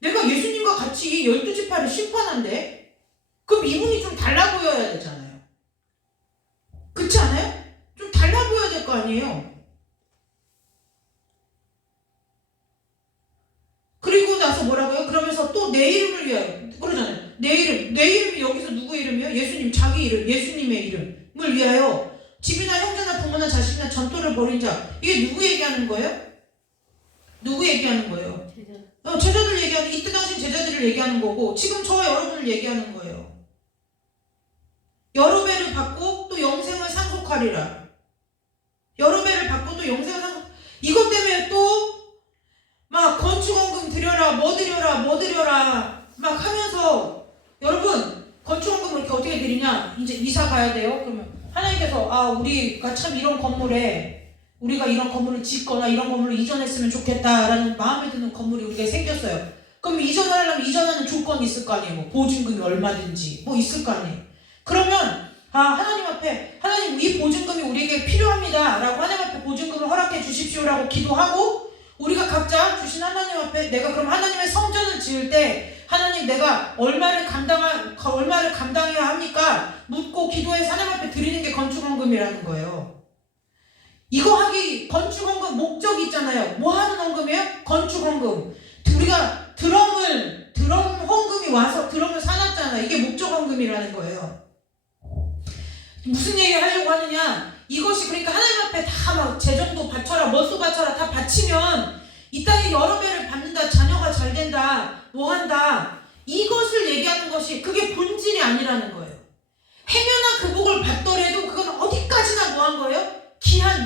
내가 예수님과 같이 12지파를 심판한대? 그럼 이분이 좀 달라 보여야 되잖아요. 그렇지 않아요? 좀 달라 보여야 될 거 아니에요. 그리고 나서 뭐라고요? 그러면서 또 내 이름을 위하여 그러잖아요. 내 이름이 여기서 누구 이름이요? 예수님 자기 이름, 예수님의 이름을 위하여 집이나 형제나 부모나 자식이나 전토를 벌인 자. 이게 누구 얘기하는 거예요? 누구 얘기하는 거예요? 제자들 얘기하는, 이때 당시 제자들을 얘기하는 거고 지금 저와 여러분을 얘기하는 거예요. 여러 배를 받고 또 영생을 상속하리라. 여러 배를 받고 또 영생을 이것 때문에 또 막 건축원금 드려라 뭐 드려라 막 하면서 여러분 건축원금을 이렇게 어떻게 드리냐? 이제 이사 가야 돼요. 그러면 하나님께서 우리가 참 이런 건물에 우리가 이런 건물을 짓거나 이런 건물을 이전했으면 좋겠다라는 마음에 드는 건물이 우리가 생겼어요. 그럼 이전하려면 이전하는 조건이 있을 거 아니에요. 뭐 보증금이 얼마든지 뭐 있을 거 아니에요. 그러면 하나님 앞에 하나님 이 보증금이 우리에게 필요합니다 라고 하나님 앞에 보증금을 허락해 주십시오라고 기도하고 우리가 각자 주신 하나님 앞에 내가 그럼 하나님의 성전을 지을 때 하나님 내가 얼마를 감당해야 합니까? 묻고 기도해서 하나님 앞에 드리는 게 건축원금이라는 거예요. 이거 하기 건축원금 목적이 있잖아요. 뭐 하는 원금이에요? 건축원금. 우리가 드럼 헌금이 와서 드럼을 사놨잖아요. 이게 목적원금이라는 거예요. 무슨 얘기를 하려고 하느냐? 이것이 그러니까 하나님 앞에 다 막 재정도 바쳐라, 멋도 바쳐라 다 바치면 이 땅에 여러 배를 받는다, 자녀가 잘 된다, 뭐 한다. 이것을 얘기하는 것이 그게 본질이 아니라는 거예요. 행여나 그 복을 받더라도 그건 어디까지나 뭐 한 거예요?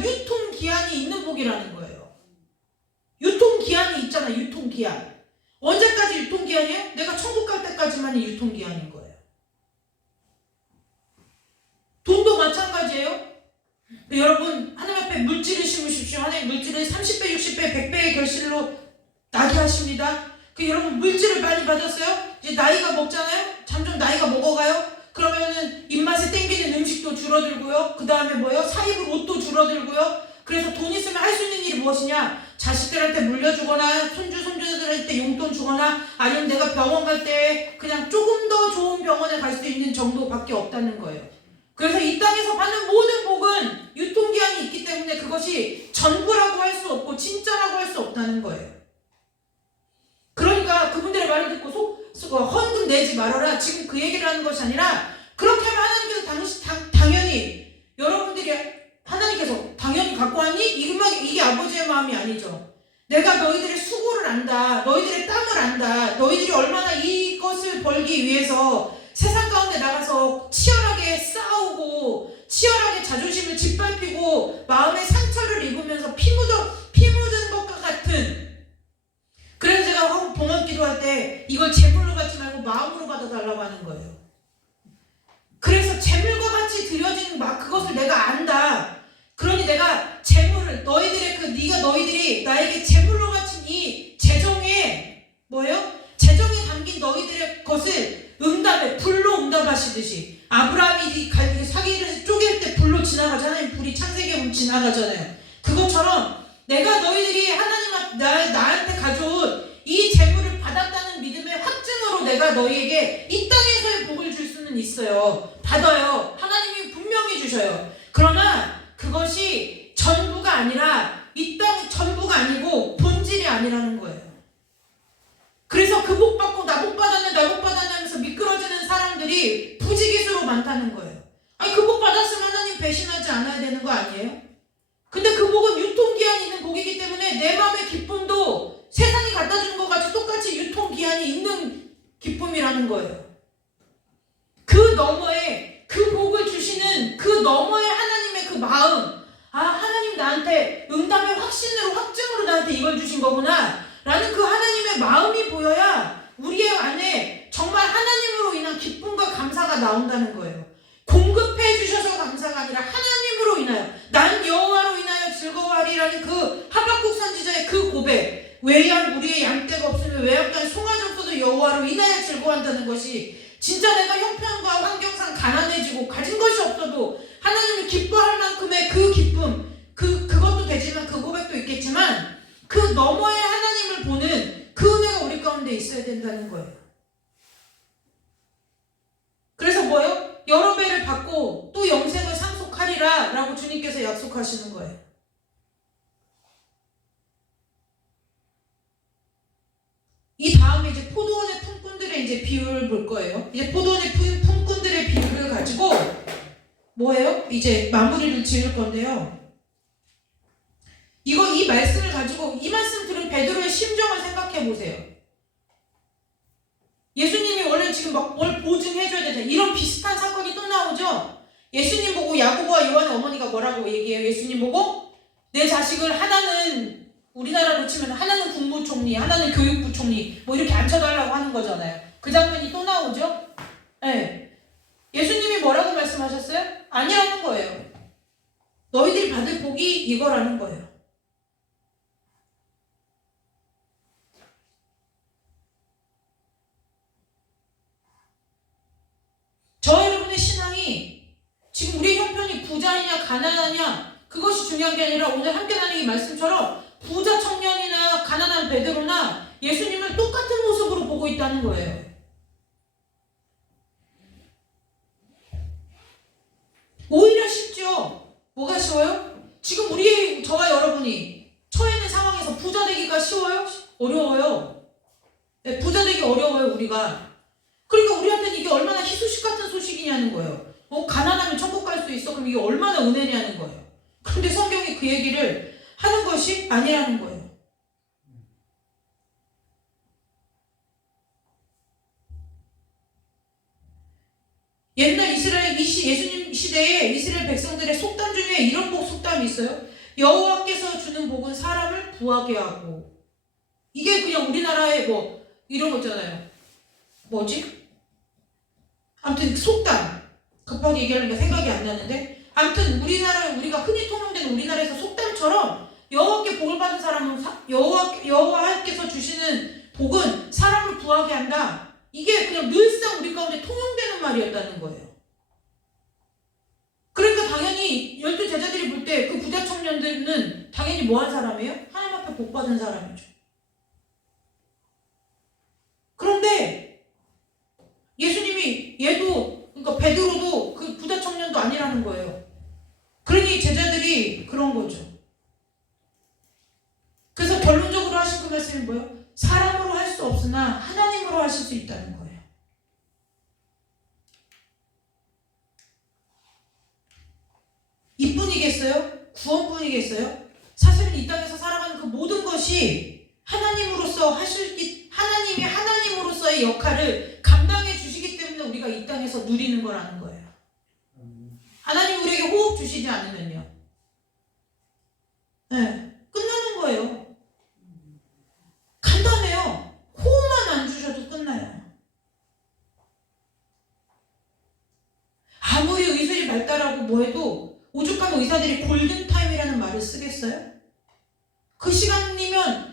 유통기한이 있는 복이라는 거예요. 유통기한이 있잖아, 유통기한. 언제까지 유통기한이에요? 내가 천국 갈 때까지만이 유통기한인 거예요. 돈도 마찬가지예요. 여러분 하나님 앞에 물질을 심으십시오. 하나님 물질을 30배, 60배, 100배의 결실로 나게 하십니다. 그 여러분 물질을 많이 받았어요? 이제 나이가 먹잖아요? 점점 나이가 먹어가요? 그러면은 입맛에 땡기는 음식도 줄어들고요. 그 다음에 뭐요? 사 입을 옷도 줄어들고요. 그래서 돈 있으면 할 수 있는 일이 무엇이냐? 자식들한테 물려주거나 손주들한테 용돈 주거나 아니면 내가 병원 갈 때 그냥 조금 더 좋은 병원에 갈 수 있는 정도밖에 없다는 거예요. 그래서 이 땅에서 받는 모든 복은 유통기한이 있기 때문에 그것이 전부라고 할 수 없고 진짜라고 할 수 없다는 거예요. 그러니까 그분들의 말을 듣고 헌금 내지 말아라. 지금 그 얘기를 하는 것이 아니라 그렇게 하면 하나님께서 당연히 여러분들이 하나님께서 당연히 갖고 왔니? 이게 아버지의 마음이 아니죠. 내가 너희들의 수고를 안다. 너희들의 땀을 안다. 너희들이 얼마나 이것을 벌기 위해서 세상 가운데 나가서 치열하게 싸우고 치열하게 자존심을 짓밟히고 마음의 상처를 입으면서 피 묻은 것과 같은. 그래서 제가 봉헌 기도할 때 이걸 제물로 받지 말고 마음으로 받아달라고 하는 거예요. 그래서 제물과 같이 드려진 그것을 내가 안다. 그러니 내가 제물을 너희들이 나에게 제물로 바친 이 재정에 뭐예요? 재정에 담긴 너희들의 것을 불로 응답하시듯이 아브라함이 사기를 쪼갤 때 불로 지나가잖아요. 불이 창세기에 보면 지나가잖아요. 그것처럼 내가 너희들이 하나님 앞 나한테 가져온 이 재물을 받았다는 믿음의 확증으로 내가 너희에게 이 땅에서의 복을 줄 수는 있어요. 받아요. 하나님이 분명히 주셔요. 그러나 그것이 전부가 아니라 이 땅 전부가 아니고 본질이 아니라는 거예요. 그래서 그 복 받고 나 복 받았네 하면서 미끄러지는 사람들이 부지기수로 많다는 거예요. 아니 그 복 받았으면 하나님 배신하지 않아야 되는 거 아니에요? 근데 그 복은 유통기한이 있는 복이기 때문에 내 마음의 기쁨도 세상이 갖다 주는 것 같이 똑같이 유통기한이 있는 기쁨이라는 거예요. 그 너머에 그 복을 주시는 그 너머에 하나님의 그 마음, 하나님 나한테 응답의 확증으로 나한테 이걸 주신 거구나 라는 그 하나님의 마음이 보여야 우리의 안에 정말 하나님으로 인한 기쁨과 감사가 나온다는 거예요. 공급해 주셔서 감사가 아니라 하나님으로 인하여 난 여호와로 인하여 즐거워하리라는 그 하박국 선지자의 그 고백, 외양 우리의 양떼가 없으면 외양간 송아지 없어도 여호와로 인하여 즐거워한다는 것이 진짜 내가 형편과 환경상 가난해지고 가진 것이 없어도 하나님을 기뻐할 만큼의 그 기쁨, 그것도 되지만 그 고백도 있겠지만 그 너머에 하나님을 보는 그 은혜가 우리 가운데 있어야 된다는 거예요. 그래서 뭐예요? 여러 배를 받고 또 영생을 상속하리라 라고 주님께서 약속하시는 거예요. 이 다음에 이제 포도원의 품꾼들의 이제 비유를 볼 거예요. 이제 포도원의 품꾼들의 비유를 가지고 뭐예요? 이제 마무리를 지을 건데요. 이 말씀을 가지고 이 말씀 들은 베드로의 심정을 생각해 보세요. 예수님이 원래 지금 막 뭘 보증해줘야 되잖아요. 이런 비슷한 사건이 또 나오죠. 예수님 보고 야고보와 요한의 어머니가 뭐라고 얘기해요? 예수님 보고 내 자식을 하나는 우리나라로 치면 하나는 국무총리, 하나는 교육부총리 뭐 이렇게 앉혀달라고 하는 거잖아요. 그 장면이 또 나오죠. 네. 예수님이 뭐라고 말씀하셨어요? 아니라는 거예요. 너희들이 받을 복이 이거라는 거예요. 저 여러분의 신앙이 지금 우리의 형편이 부자이냐 가난하냐 그것이 중요한 게 아니라 오늘 함께 나눈 이 말씀처럼 부자 청년이나 가난한 베드로나 예수님을 똑같은 모습으로 보고 있다는 거예요. 오히려 쉽죠. 뭐가 쉬워요? 지금 저와 여러분이 처해 있는 상황에서 부자 되기가 쉬워요? 어려워요. 네, 부자 되기 어려워요 우리가. 그러니까 우리한테는 이게 얼마나 희소식 같은 소식이냐는 거예요. 가난하면 천국 갈 수 있어? 그럼 이게 얼마나 은혜냐는 거예요. 그런데 성경이 그 얘기를 하는 것이 아니라는 거예요. 옛날 예수님 시대에 이스라엘 백성들의 속담 중에 이런 속담이 있어요. 여호와께서 주는 복은 사람을 부하게 하고. 이게 그냥 우리나라에 뭐 이런 거 있잖아요. 뭐지? 아무튼 속담. 급하게 얘기하려니까 생각이 안 나는데 아무튼 우리가 흔히 통용되는 우리나라에서 속담처럼 여호와께 복을 받은 사람은 여호와께서 주시는 복은 사람을 구하게 한다. 이게 그냥 늘상 우리 가운데 통용되는 말이었다는 거예요. 그러니까 당연히 12 제자들이 볼 때 그 부자 청년들은 당연히 뭐한 사람이에요? 하나님 앞에 복 받은 사람이죠. 그런데 예수님이 그러니까 베드로도 그 부자 청년도 아니라는 거예요. 그러니 제자들이 그런 거죠. 그래서 결론적으로 하신 그 말씀이 뭐예요? 사람으로 할 수 없으나 하나님으로 하실 수 있다는 거예요. 이뿐이겠어요? 구원뿐이겠어요? 사실은 이 땅에서 살아가는 그 모든 것이 하나님이 하나님으로서의 역할을 감당해 주시기 때문에 우리가 이 땅에서 누리는 거라는 거예요. 하나님 우리에게 호흡 주시지 않으면요. 네, 끝나는 거예요. 간단해요. 호흡만 안 주셔도 끝나요. 아무리 의술이 발달하고 뭐해도 오죽하면 의사들이 골든타임이라는 말을 쓰겠어요? 그 시간이면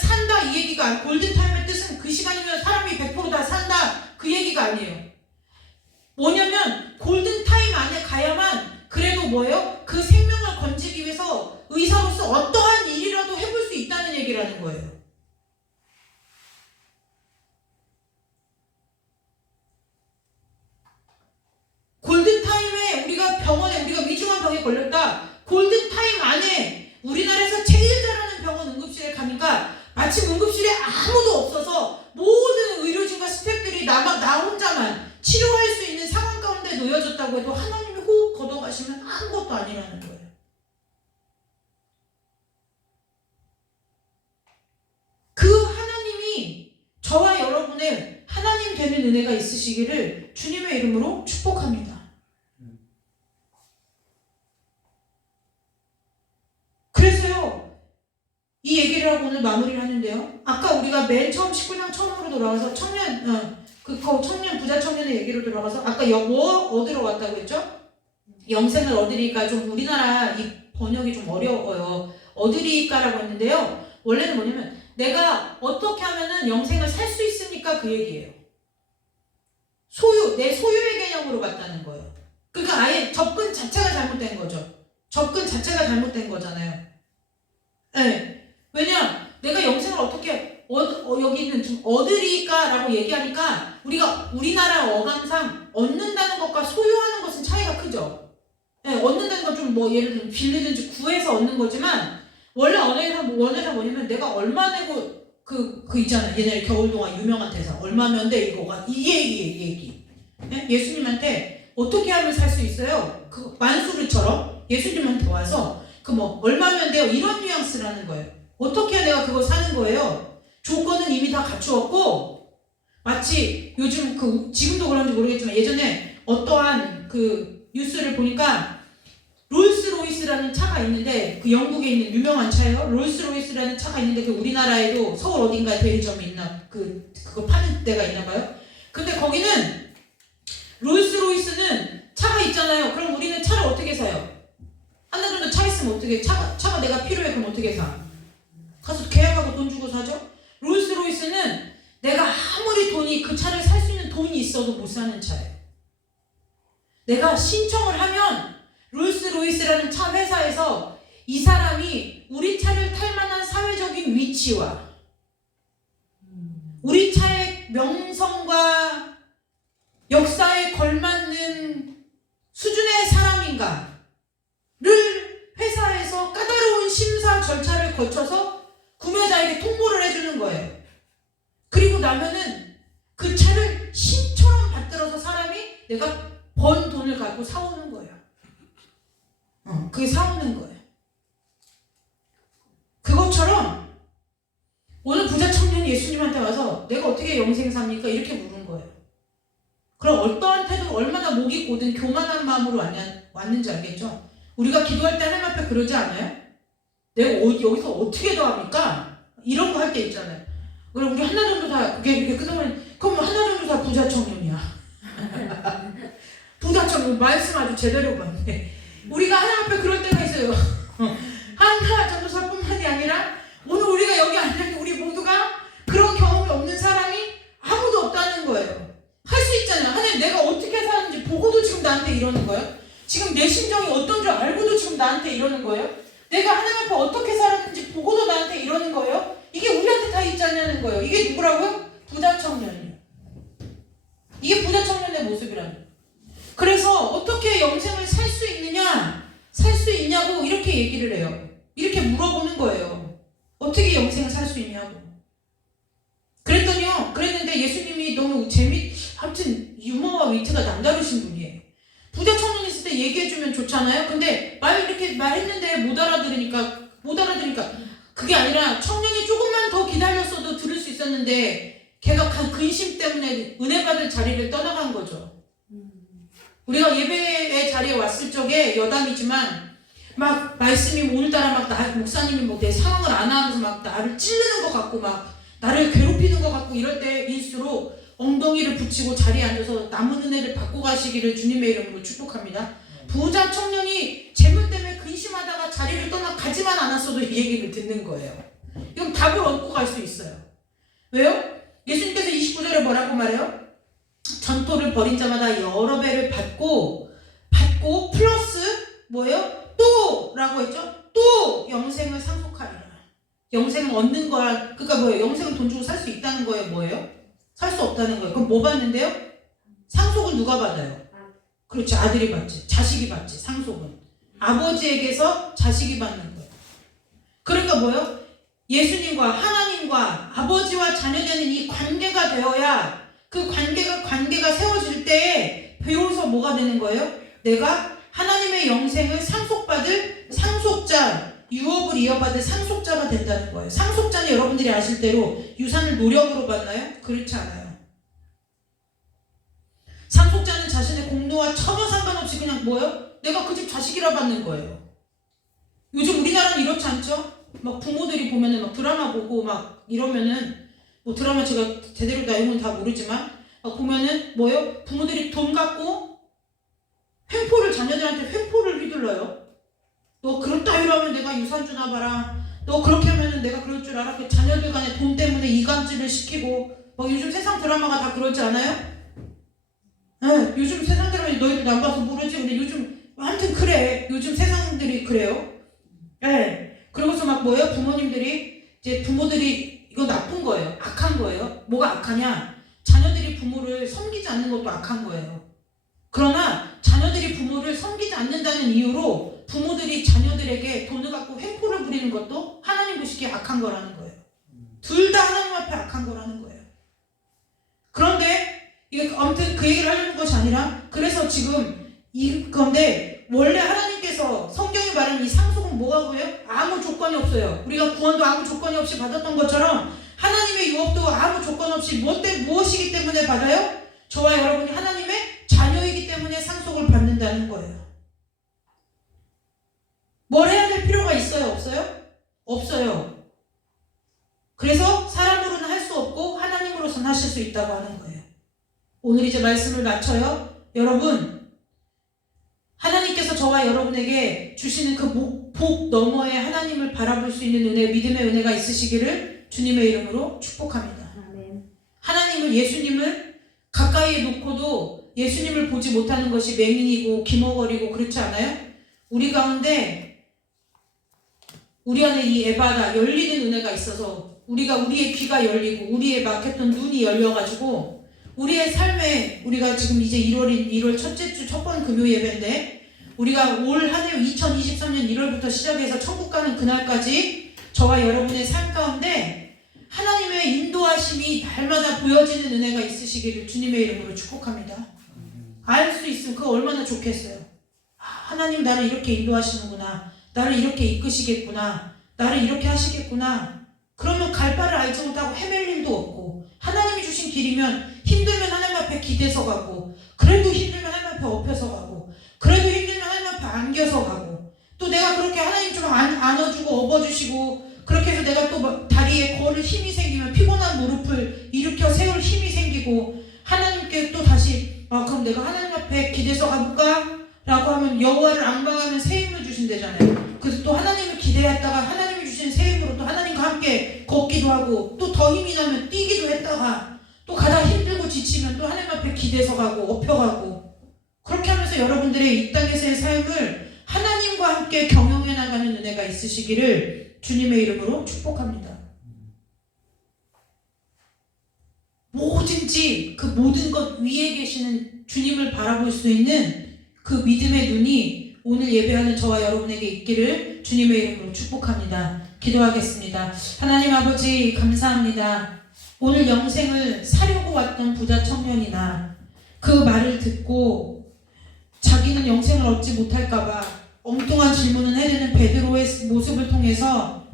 산다 이 얘기가, 골든타임의 뜻은 그 시간이면 사람이 100% 다 산다 그 얘기가 아니에요. 뭐냐면 골든타임 안에 가야만 그래도 뭐예요? 그 생명을 건지기 위해서 의사로서 어떠한 일이라도 해볼 수 있다는 얘기라는 거예요. 골든타임에 우리가 위중한 병에 걸렸다. 골든타임 안에 우리나라에서 제일 잘하는 병원 응급실에 가니까 마침 응급실에 아무도 없어서 모든 의료진과 스태프들이 나 혼자만 치료할 수 있는 상황 가운데 놓여졌다고 해도 하나님이 호흡 걷어가시면 아무것도 아니라는 거예요. 그 하나님이 저와 여러분의 하나님 되는 은혜가 있으시기를 주님의 이름으로 축복합니다. 그래서요, 이 얘기를 하고 오늘 마무리를 하는데요. 아까 우리가 맨 처음 19장 처음으로 돌아가서 청년 부자 청년의 얘기로 돌아가서 아까 어디로 왔다고 했죠? 영생을 얻으리까. 좀 우리나라 이 번역이 좀 어려워요. 얻으리까라고 했는데요. 원래는 뭐냐면 내가 어떻게 하면은 영생을 살 수 있습니까? 그 얘기예요. 내 소유의 개념으로 갔다는 거예요. 그러니까 아예 접근 자체가 잘못된 거죠. 접근 자체가 잘못된 거잖아요. 네. 왜냐? 내가 영생을 어떻게 여기는 좀 얻으리까라고 얘기하니까 우리나라 어감상 얻는다는 것과 소유하는 것은 차이가 크죠. 네, 얻는다는 건 좀 예를 들면 빌리든지 구해서 얻는 거지만 원래 언어에서 뭐냐면 내가 얼마 내고 그 있잖아요. 옛날에 겨울동안 유명한 대사 얼마면 돼 이거가 이 얘기. 네? 예수님한테 어떻게 하면 살 수 있어요? 그 만수르처럼 예수님한테 와서 얼마면 돼요? 이런 뉘앙스라는 거예요. 어떻게 해야 내가 그거 사는 거예요? 조건은 이미 다 갖추었고 마치 요즘 지금도 그런지 모르겠지만 예전에 어떠한 그 뉴스를 보니까 롤스로이스라는 차가 있는데 그 영국에 있는 유명한 차예요. 롤스로이스라는 차가 있는데 그 우리나라에도 서울 어딘가에 대리점이 있나 그거 파는 데가 있나 봐요. 근데 거기는 롤스로이스는 차가 있잖아요. 그럼 우리는 차를 어떻게 사요? 하나 정도 차 있으면 어떻게 차가 내가 필요해 그럼 어떻게 사? 가서 계약하고 돈 주고 사죠? 롤스로이스는 내가 아무리 그 차를 살 수 있는 돈이 있어도 못 사는 차예요. 내가 신청을 하면 롤스로이스라는 차 회사에서 이 사람이 우리 차를 탈 만한 사회적인 위치와 우리 차의 명성과 역사에 걸맞는 수준의 사람인가를 회사에서 까다로운 심사 절차를 거쳐서 구매자에게 통보를 해주는 거예요. 그리고 나면은 그 차를 신처럼 받들어서 사람이 내가 번 돈을 갖고 사오는 거예요. 그게 사오는 거예요. 그것처럼 오늘 부자 청년이 예수님한테 와서 내가 어떻게 영생 삽니까? 이렇게 물은 거예요. 그럼 어떠한 태도 얼마나 목이 고든 교만한 마음으로 왔는지 알겠죠? 우리가 기도할 때 하나님 앞에 그러지 않아요? 내가 여기서 어떻게 도합니까? 이런 거 할 때 있잖아요. 그럼 우리 하나 정도 다 이렇게 끄덕거리면 그럼 하나 정도 다 부자 청년이야. 부자 청년 말씀 아주 제대로 봤네. 우리가 하나님 앞에 그럴 때가 있어요. 하나 전도사뿐만이 아니라 오늘 우리가 여기 앉아있는 우리 모두가 그런 경험이 없는 이러는 거예요? 내가 하나님 앞에 어떻게 살았는지 보고도 나한테 이러는 거예요? 이게 우리한테 다 있지 않냐는 거예요. 이게 누구라고요? 부자 청년이요. 이게 부자 청년의 모습이라는. 그래서 어떻게 영생을 살 수 있느냐, 살 수 있냐고 이렇게 얘기를 해요. 이렇게 물어보는 거예요. 어떻게 영생을 살 수 있냐고. 그랬는데 예수님이 너무 하여튼 유머와 위트가 남다르신 분이에요. 부자 청년 있을 때 얘기해주면 좋잖아요. 근데 이렇게 말했는데 못 알아들으니까 그게 아니라 청년이 조금만 더 기다렸어도 들을 수 있었는데 걔가 근심 때문에 은혜 받을 자리를 떠나간 거죠. 우리가 예배의 자리에 왔을 적에 여담이지만 막 말씀이 오늘따라 막 목사님이 뭐 내 상황을 안 하면서 막 나를 찌르는 것 같고 막 나를 괴롭히는 것 같고 이럴 때일수록 엉덩이를 붙이고 자리에 앉아서 남은 은혜를 받고 가시기를 주님의 이름으로 축복합니다. 부자 청년이 재물 때문에 근심하다가 자리를 가지만 않았어도 이 얘기를 듣는 거예요. 이건 답을 얻고 갈 수 있어요. 왜요? 예수님께서 29절에 뭐라고 말해요? 전토를 벌인 자마다 여러 배를 받고 플러스 뭐예요? 또 라고 했죠? 또 영생을 상속하리라. 영생을 얻는 거야. 그러니까 뭐예요? 영생을 돈 주고 살 수 있다는 거예요? 뭐예요? 살 수 없다는 거예요. 그럼 뭐 받는데요? 상속을 누가 받아요? 그렇지, 아들이 받지. 자식이 받지. 상속은 아버지에게서 자식이 받는 거예요. 그러니까 뭐예요? 예수님과 하나님과 아버지와 자녀되는 이 관계가 되어야 그 관계가 세워질 때 비로소 뭐가 되는 거예요? 내가 하나님의 영생을 상속받을 상속자, 유업을 이어받을 상속자가 된다는 거예요. 상속자는 여러분들이 아실 대로 유산을 노력으로 받나요? 그렇지 않아요. 상속자는 자신의 공로와 전혀 상관없이 그냥 뭐예요? 내가 그 집 자식이라 받는 거예요. 요즘 우리나라는 이렇지 않죠? 막 부모들이 보면은 막 드라마 보고 막 이러면은 뭐 드라마 제가 제대로 내용은 다 모르지만 막 보면은 뭐예요? 부모들이 돈 갖고 자녀들한테 횡포를 휘둘러요. 너 그렇다 이러면 내가 유산 주나 봐라. 너 그렇게 하면은 내가 그럴 줄 알아. 그 자녀들 간에 돈 때문에 이간질을 시키고 막 요즘 세상 드라마가 다 그러지 않아요? 네, 요즘 세상 드라마 너희들 안 봐서 모르지. 근데 요즘 아무튼 그래. 요즘 세상들이 그래요. 네. 그러고서 막 뭐예요? 부모들이 이거 나쁜 거예요. 악한 거예요. 뭐가 악하냐? 자녀들이 부모를 섬기지 않는 것도 악한 거예요. 그러나 자녀들이 부모를 섬기지 않는다는 이유로 부모들이 자녀들에게 돈을 갖고 횡포를 부리는 것도 하나님 보시기에 악한 거라는 거예요. 둘 다 하나님 앞에 악한 거라는 거예요. 그런데 이게 아무튼 그 얘기를 하려는 것이 아니라 그래서 지금 이건데 원래 하나님께서 성경이 말하는 이 상속은 뭐가 보여요? 아무 조건이 없어요. 우리가 구원도 아무 조건이 없이 받았던 것처럼 하나님의 유업도 아무 조건 없이 무엇이기 때문에 받아요? 저와 여러분이 하나님의 자녀이기 때문에 상속을 받는다는 거예요. 뭘 해야 될 필요가 있어요? 없어요? 없어요. 그래서 사람으로는 할 수 없고 하나님으로서는 하실 수 있다고 하는 거예요. 오늘 이제 말씀을 마쳐요. 여러분, 하나님께서 저와 여러분에게 주시는 그 복 너머에 하나님을 바라볼 수 있는 은혜, 믿음의 은혜가 있으시기를 주님의 이름으로 축복합니다. 하나님을, 예수님을 가까이에 놓고도 예수님을 보지 못하는 것이 맹인이고 기머거리고 그렇지 않아요? 우리 가운데 우리 안에 이 에바다 열리는 은혜가 있어서 우리의 귀가 열리고 우리의 막혔던 눈이 열려가지고 우리의 삶에 우리가 지금 이제 1월 첫째 주 첫 번 금요 예배인데 우리가 올 한 해 2023년 1월부터 시작해서 천국 가는 그날까지 저와 여러분의 삶 가운데 하나님의 인도하심이 날마다 보여지는 은혜가 있으시기를 주님의 이름으로 축복합니다. 알 수 있으면 그거 얼마나 좋겠어요. 하나님 나를 이렇게 인도하시는구나. 나를 이렇게 이끄시겠구나. 나를 이렇게 하시겠구나. 그러면 갈 바를 알지 못하고 헤맬 일도 없고 하나님이 주신 길이면 힘들면 하나님 앞에 기대서 가고 그래도 힘들면 하나님 앞에 엎혀서 가고 그래도 힘들면 하나님 앞에 안겨서 가고 또 내가 그렇게 하나님 좀 안아주고 업어주시고 그렇게 해서 내가 또 다리에 걸을 힘이 생기면 피곤한 무릎을 일으켜 세울 힘이 생기고 하나님께 또 다시 그럼 내가 하나님 앞에 기대서 가볼까? 라고 하면 여호와를 앙망하면 새 힘을 주신대잖아요. 그래서 또 하나님을 기대했다가 하나님이 주신 새 힘으로 또 하나님과 함께 걷기도 하고 또 더 힘이 나면 뛰기도 했다가 또 가다 힘들고 지치면 또 하나님 앞에 기대서 가고 엎혀가고 그렇게 하면서 여러분들의 이 땅에서의 삶을 하나님과 함께 경영해 감당하는 은혜가 있으시기를 주님의 이름으로 축복합니다. 뭐든지 그 모든 것 위에 계시는 주님을 바라볼 수 있는 그 믿음의 눈이 오늘 예배하는 저와 여러분에게 있기를 주님의 이름으로 축복합니다. 기도하겠습니다. 하나님 아버지 감사합니다. 오늘 영생을 사려고 왔던 부자 청년이나 그 말을 듣고 자기는 영생을 얻지 못할까봐 엉뚱한 질문을 해대는 베드로의 모습을 통해서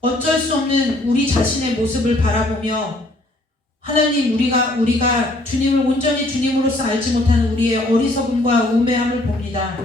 어쩔 수 없는 우리 자신의 모습을 바라보며 하나님 우리가 주님을 온전히 주님으로서 알지 못하는 우리의 어리석음과 우매함을 봅니다.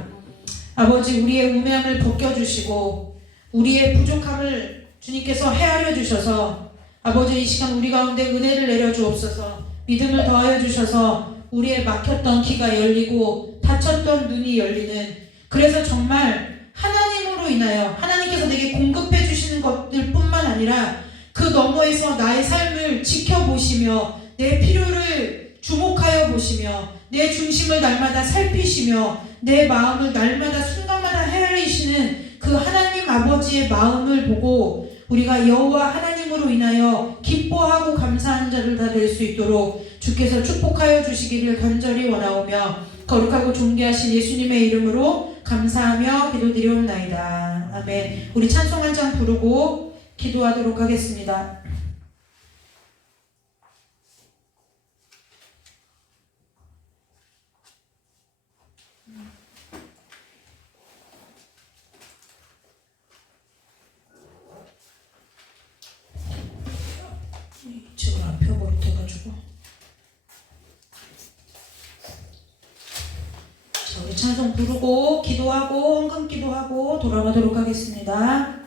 아버지 우리의 우매함을 벗겨주시고 우리의 부족함을 주님께서 헤아려 주셔서 아버지 이 시간 우리 가운데 은혜를 내려주옵소서. 믿음을 더하여 주셔서 우리의 막혔던 귀가 열리고 닫혔던 눈이 열리는 그래서 정말 하나님으로 인하여 하나님께서 내게 공급해 주시는 것들 뿐만 아니라 그 너머에서 나의 삶을 지켜보시며 내 필요를 주목하여 보시며 내 중심을 날마다 살피시며 내 마음을 날마다 순간마다 헤아리시는 그 하나님 아버지의 마음을 보고 우리가 여호와 하나님으로 인하여 기뻐하고 감사하는 자들 다 될 수 있도록 주께서 축복하여 주시기를 간절히 원하오며 거룩하고 존귀하신 예수님의 이름으로 감사하며 기도드리옵나이다. 아멘. 우리 찬송 한 장 부르고 기도하도록 하겠습니다. 이쪽으로 안 펴버릇해가지고 자, 우리 찬송 부르고 기도하고 헌금 기도하고 돌아가도록 하겠습니다.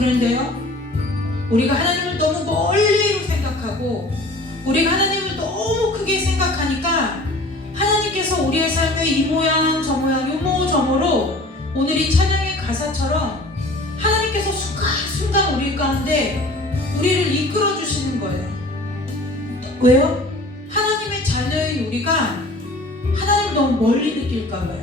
그런데요, 우리가 하나님을 너무 멀리로 생각하고 우리가 하나님을 너무 크게 생각하니까 하나님께서 우리의 삶의 이 모양 저 모양 요모 저모로 오늘 이 찬양의 가사처럼 하나님께서 순간순간 우리 가운데 우리를 이끌어 주시는 거예요. 왜요? 하나님의 자녀인 우리가 하나님을 너무 멀리 느낄까 봐요.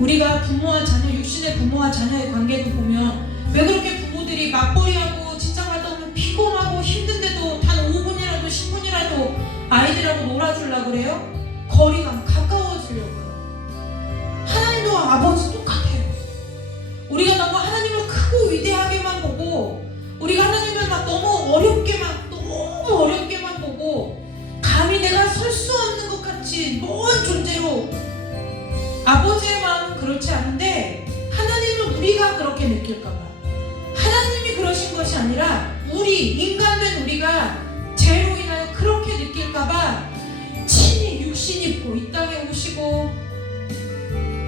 우리가 부모와 자녀, 육신의 부모와 자녀의 관계도 보면 왜 그렇게 부모들이 맞벌이하고 직장 갔다 오면 피곤하고 힘든데도 단 5분이라도 10분이라도 아이들하고 놀아주려고 그래요? 거리가 가까워지려고요. 하나님도 아버지 똑같아요. 우리가 너무 하나님을 크고 위대하게만 보고 우리가 하나님을 막 너무 어렵게만 보고 감히 내가 설 수 없는 것 같이 먼 존재로, 아버지의 마음은 그렇지 않은데 하나님은 우리가 그렇게 느낄까봐, 하나님이 그러신 것이 아니라 우리 인간된 우리가 죄로 인하여 그렇게 느낄까봐 친히 육신 입고 이 땅에 오시고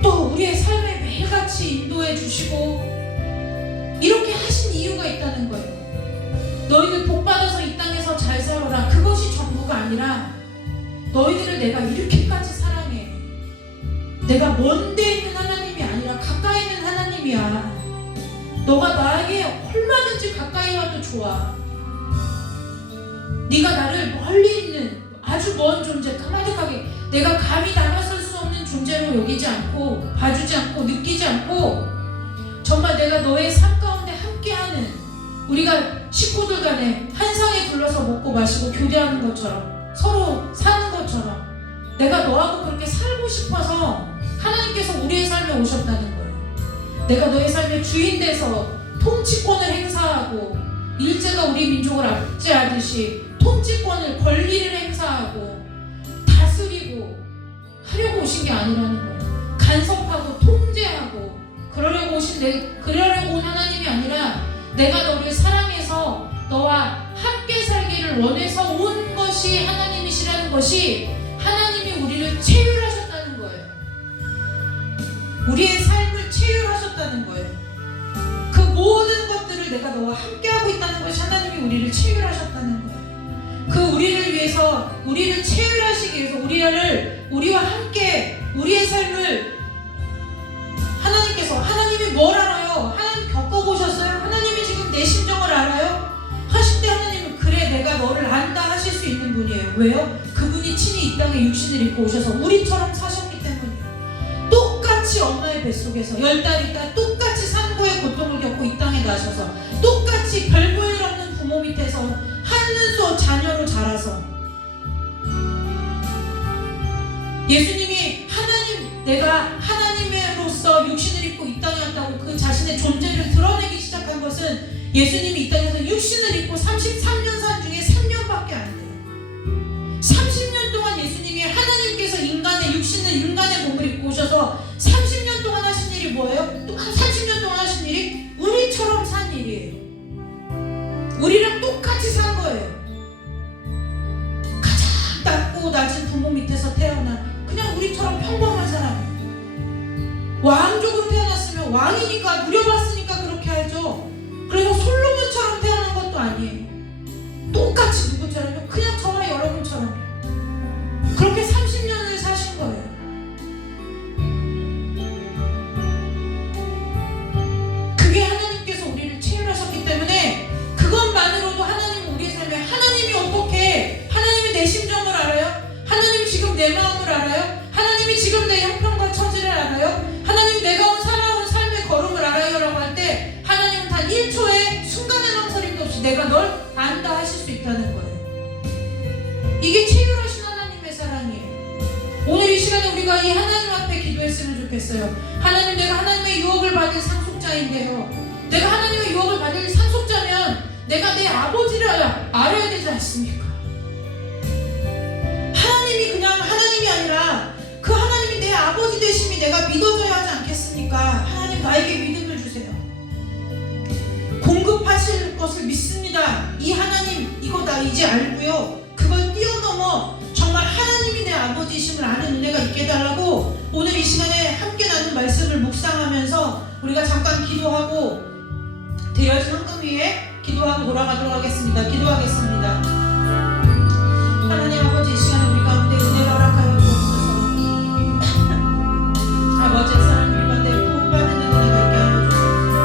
또 우리의 삶에 매일같이 인도해 주시고 이렇게 하신 이유가 있다는 거예요. 너희들 복받아서 이 땅에서 잘 살아라, 그것이 전부가 아니라 너희들을 내가 이렇게까지 사랑해. 내가 먼 데 있는 하나님이 아니라 가까이 있는 하나님이야. 너가 나에게 얼마든지 가까이 와도 좋아. 네가 나를 멀리 있는 아주 먼 존재, 까마득하게 내가 감히 다가설 수 없는 존재로 여기지 않고 봐주지 않고 느끼지 않고 정말 내가 너의 삶 가운데 함께하는, 우리가 식구들 간에 한 상에 둘러서 먹고 마시고 교대하는 것처럼 서로 사는 것처럼 내가 너하고 그렇게 살고 싶어서 하나님께서 우리의 삶에 오셨다는 거예요. 내가 너의 삶의 주인 돼서 통치권을 행사하고 일제가 우리 민족을 압제하듯이 통치권을, 권리를 행사하고 다스리고 하려고 오신 게 아니라는 거예요. 간섭하고 통제하고 그러려고 온 하나님이 아니라 내가 너를 사랑해서 너와 함께 살기를 원해서 온 것이 하나님이시라는 것이, 하나님이 우리를 체휼하셨다는 거예요. 우리의 삶을 체휼하셨다는 거예요. 그 모든 것들을 내가 너와 함께하고 있다는 것이 하나님이 우리를 체휼하셨다는 거예요. 그 우리를 위해서, 우리를 체휼하시기 위해서 우리와 함께 우리의 삶을 하나님께서, 하나님이 뭘 알아요? 하나님 겪어보셨어요? 하나님이 지금 내 심정을 알아요? 하실 때 하나님은 그래 내가 너를 안다 하실 수 있는 분이에요. 왜요? 그분이 친히 이 땅에 육신을 입고 오셔서 우리처럼 사셨기 때문이에요. 똑같이 엄마의 뱃속에서 10달 있다 똑같이 산고의 고통을 겪고 이 땅에 나셔서 똑같이 별 볼 일 없는 부모 밑에서 한눈소 자녀로 자라서 예수님이 내가 하나님으로서 육신을 입고 이 땅에 왔다고 그 자신의 존재를 드러내기 시작한 것은 예수님이 이 땅에서 육신을 입고 33년 산 중에 3년밖에 안 돼요. 30년 동안 예수님이 하나님께서 인간의 몸을 입고 오셔서 30년 동안 하신 일이 뭐예요? 또 30년 동안 하신 일이 우리처럼 산 일이에요. 우리랑 똑같이 산 거예요. 가장 낮고 낮은 부모 밑에서 태어난 그냥 우리처럼 평범한 사람. 왕족으로 태어났으면 왕이니까 누려봤으니까 그렇게 하죠. 그래서 솔로몬처럼 태어난 것도 아니에요. 똑같이 누구처럼요? 그냥 저와 여러분처럼 그렇게 30년을 사신 거예요. 그게 하나님께서 우리를 체휼하셨기 때문에 그것만으로도 하나님은 우리의 삶에, 하나님이 어떻게, 하나님이 내 심정을 알아요? 하나님이 지금 내 마음을 알아요? 하나님이 지금 내 형편과 처지를 알아요? 하나님이 내가 살아온 삶의 걸음을 알아요? 라고 할 때 하나님은 단 1초의 순간의 망설임도 없이 내가 널 안다 하실 수 있다는 거예요. 이게 체휼하신 하나님의 사랑이에요. 오늘 이 시간에 우리가 이 하나님 앞에 기도했으면 좋겠어요. 하나님, 내가 하나님의 유혹을 받을 상속자인데요, 내가 하나님의 유혹을 받을 상속자면 내가 내 아버지를 알아야 되지 않습니까? 하나님이 그냥 하나님이 아니라 그 하나님이 내 아버지 되심이 내가 믿어져야 하지 않겠습니까? 하나님, 나에게 믿음을 주세요. 공급하실 것을 믿습니다. 이 하나님, 이거 나 이제 알고요, 그걸 뛰어넘어 정말 하나님이 내 아버지이심을 아는 은혜가 있게 해달라고 오늘 이 시간에 함께 나눈 말씀을 묵상하면서 우리가 잠깐 기도하고 되어진 헌금 위에 기도하고 돌아가도록 하겠습니다. 기도하겠습니다. 하나님 아버지, 이 시간에 우리 가운데 은혜를 허락하여 주옵소서. 아버지, 사랑 우리 가운데 부흥받는 은혜가 있게 하여 주옵소서.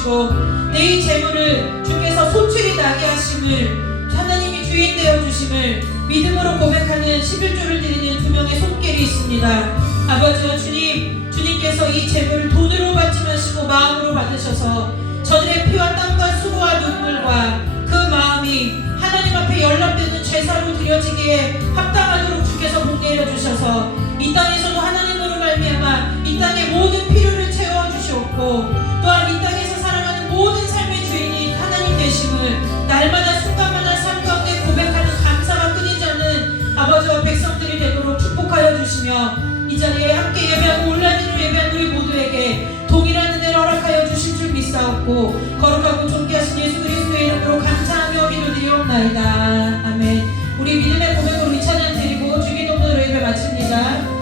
주시고 내 이 재물을 주께서 소출이 나게 하심을 하나님이 주인 되어 주심을 믿음으로 고백하는 11조를 드리는 두 명의 손길이 있습니다. 아버지와 주님께서 이 재물을 돈으로 받지 마시고 마음으로 받으셔서 저들의 피와 땀과 수고와 눈물과 그 마음이 하나님 앞에 연락되는 제사로 드려지기에 합당하도록 주께서 복 내려주셔서 이 땅에서도 하나님으로 말미암아 이 땅의 모든 필요를 채워주시옵고 또한 이 땅에서 살아가는 모든 삶의 주인이 하나님 되심을 날마다 순간마다 삶 가운데 고백하는 감사가 끊이지 않는 아버지와 백성들이 되도록 축복하여 주시며 이 자리에 함께 예배하고 온라인으로 예배한 우리 모두에게 동일한 은혜를 허락하여 주실 줄 믿사옵고 거룩하고 존귀하신 예수 그리스도의 이름으로 감사하며 기도드리옵나이다. 아멘. 우리 믿음의 고백으로 이 찬양 드리고 주기도문으로 예배 마칩니다.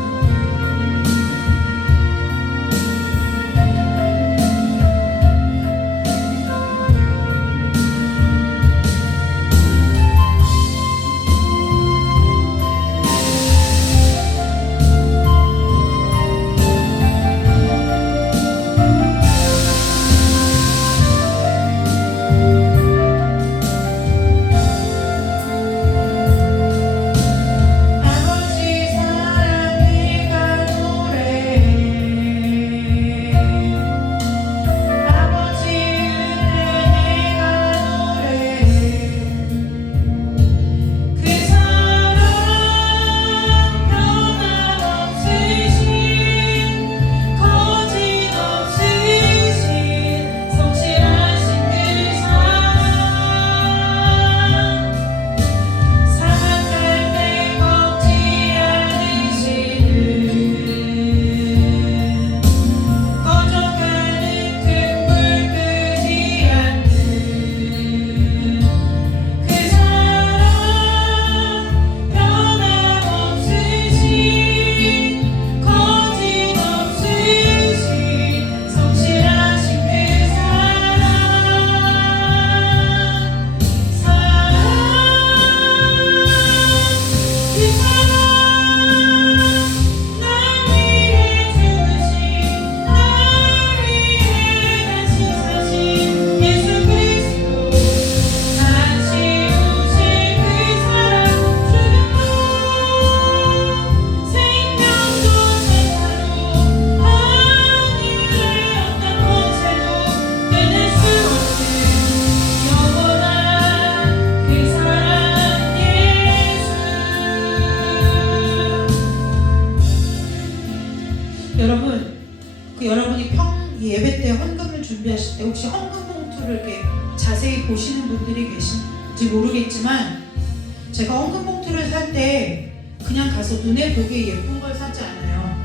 여러분이 예배 때 헌금을 준비하실 때 혹시 헌금 봉투를 이렇게 자세히 보시는 분들이 계신지 모르겠지만 제가 헌금 봉투를 살 때 그냥 가서 눈에 보기에 예쁜 걸 사지 않아요.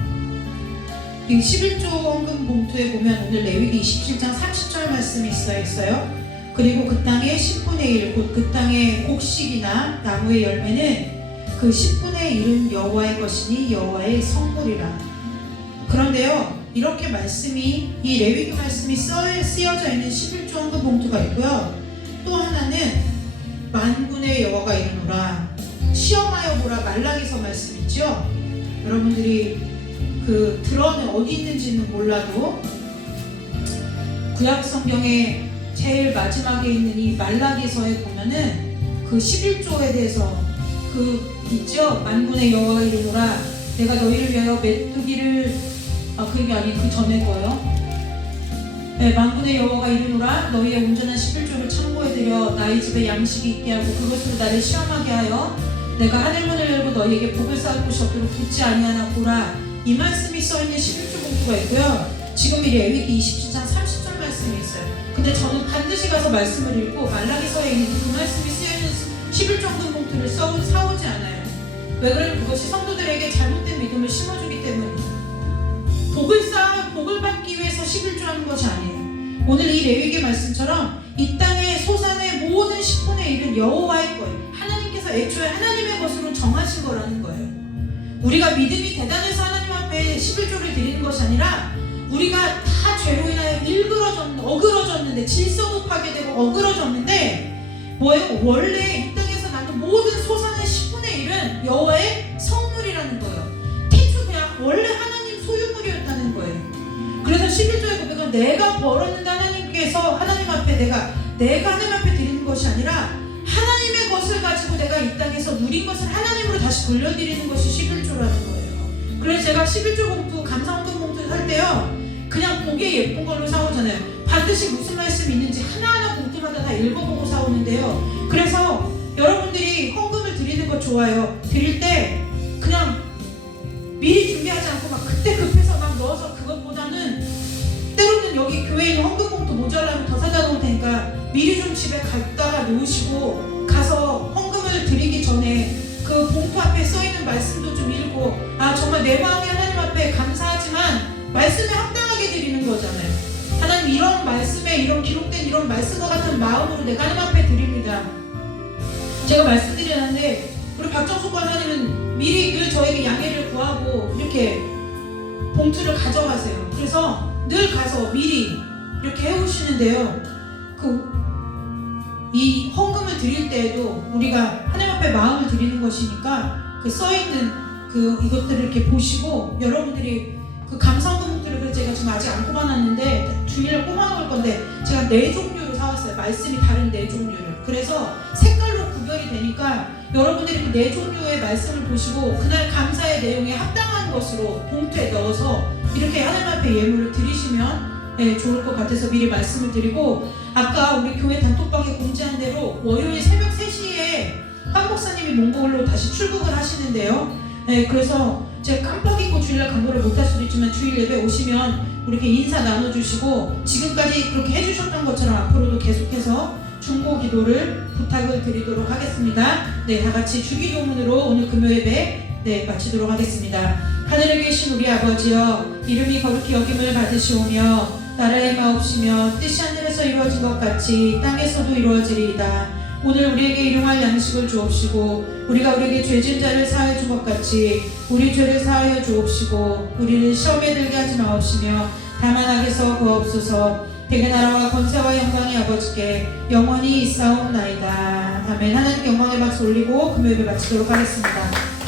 이 11조 헌금 봉투에 보면 오늘 레위기 27장 30절 말씀이 있어요. 그리고 그 땅의 10분의 1, 곧 그 땅의 곡식이나 나무의 열매는 그 10분의 1은 여호와의 것이니 여호와의 성물이라. 그런데요, 이렇게 말씀이 이 레위기 말씀이 쓰여져 있는 11조 헌금 봉투가 있고요. 또 하나는 만군의 여호와가 이르노라 시험하여 보라 말라기서 말씀 있죠. 여러분들이 그 들어는 어디 있는지는 몰라도 구약 성경에 제일 마지막에 있는 이 말라기서에 보면은 그 11조에 대해서 그 있죠. 만군의 여호와가 이르노라 내가 너희를 위하여 메뚜기를 그게 아닌 그 전에 거요. 네, 만군의 여호와가 이르노라 너희의 온전한 11조를 참고해 드려 나의 집에 양식이 있게 하고 그것으로 나를 시험하게 하여 내가 하늘문을 열고 너희에게 복을 쌓을 곳이 없도록 붙지 아니하나 보라. 이 말씀이 써있는 11조 봉투가 있고요. 지금 이 레위기 27장 30절 말씀이 있어요. 근데 저는 반드시 가서 말씀을 읽고 말라기서에 있는 그 말씀이 쓰여있는 11조 헌금 봉투를 사오지 않아요. 왜 그러면 그것이 성도들에게 잘못된 믿음을 심어주기 때문이에요. 복을 받기 위해서 11조 하는 것이 아니에요. 오늘 이 레위기 말씀처럼 이 땅의 소산의 모든 10분의 1은 여호와의 거예요. 하나님께서 애초에 하나님의 것으로 정하신 거라는 거예요. 우리가 믿음이 대단해서 하나님 앞에 11조를 드리는 것이 아니라 우리가 다 죄로 인하여 어그러졌는데 질서도 파괴되고 어그러졌는데 뭐예요? 원래 이 땅에서 나는 모든 소산의 10분의 1은 여호와의 성물이라는 거예요. 태초 그냥 원래 하나님 소유물이었다는 거예요. 그래서 11조의 고백은 내가 벌었는데 하나님께 통해서 하나님 앞에 내가 하나님 앞에 드리는 것이 아니라 하나님의 것을 가지고 내가 이 땅에서 누린 것을 하나님으로 다시 돌려드리는 것이 11조라는 거예요. 그래서 제가 11조 봉투, 감사헌금 봉투 살 때요, 그냥 보기에 예쁜 걸로 사오잖아요. 반드시 무슨 말씀이 있는지 하나하나 봉투마다 다 읽어보고 사오는데요. 그래서 여러분들이 헌금을 드리는 거 좋아요. 드릴 때 그냥 미리 준비하지 않고 막 그때 급해서 막 넣어서, 그것보다는 때로는 여기 교회에 있는 헌금 봉투 모자라면 더 사다 놓을 테니까 미리 좀 집에 갖다가 놓으시고, 가서 헌금을 드리기 전에 그 봉투 앞에 써있는 말씀도 좀 읽고, 아 정말 내 마음이 하나님 앞에 감사하지만 말씀에 합당하게 드리는 거잖아요. 하나님, 이런 말씀에, 이런 기록된 이런 말씀과 같은 마음으로 내가 하나님 앞에 드립니다. 제가 말씀드렸는데 우리 박정수 권사님은 미리 늘 저에게 양해를 구하고 이렇게 봉투를 가져가세요. 그래서 늘 가서 미리 이렇게 해오시는데요. 이 헌금을 드릴 때에도 우리가 하나님 앞에 마음을 드리는 것이니까 그 써있는 이것들을 이렇게 보시고, 여러분들이 그 감사헌금 봉투를, 그래서 제가 지금 아직 안 꼽아놨는데 주일날 꼽아놓을 건데, 제가 4종류를 사왔어요. 말씀이 다른 4종류를. 그래서 색깔로 구별이 되니까 여러분들이 그 4종류의 말씀을 보시고 그날 감사의 내용에 합당한 것으로 봉투에 넣어서 이렇게 하나님 앞에 예물을 드리시면 좋을 것 같아서 미리 말씀을 드리고, 아까 우리 교회 단톡방에 공지한 대로 월요일 새벽 3시에 황 목사님이 몽골로 다시 출국을 하시는데요. 그래서 제가 깜빡 잊고 주일날 강도를 못할 수도 있지만 주일 예배 오시면 이렇게 인사 나눠주시고, 지금까지 그렇게 해주셨던 것처럼 앞으로도 계속해서 중보 기도를 부탁을 드리도록 하겠습니다. 네, 다 같이 주기도문으로 오늘 금요 예배 마치도록 하겠습니다. 하늘에 계신 우리 아버지여, 이름이 거룩히 여김을 받으시오며 나라의 마옵시며 뜻이 하늘에서 이루어진 것 같이 땅에서도 이루어지리이다. 오늘 우리에게 일용할 양식을 주옵시고, 우리가 우리에게 죄진 자를 사하여 준 것 같이 우리 죄를 사하여 주옵시고, 우리를 시험에 들게 하지 마옵시며 다만 악에서 구하옵소서. 대개 나라와 권세와 영광이 아버지께 영원히 있사옵나이다. 아멘. 하나님 영광의 박수 올리고 금요 예배 마치도록 하겠습니다.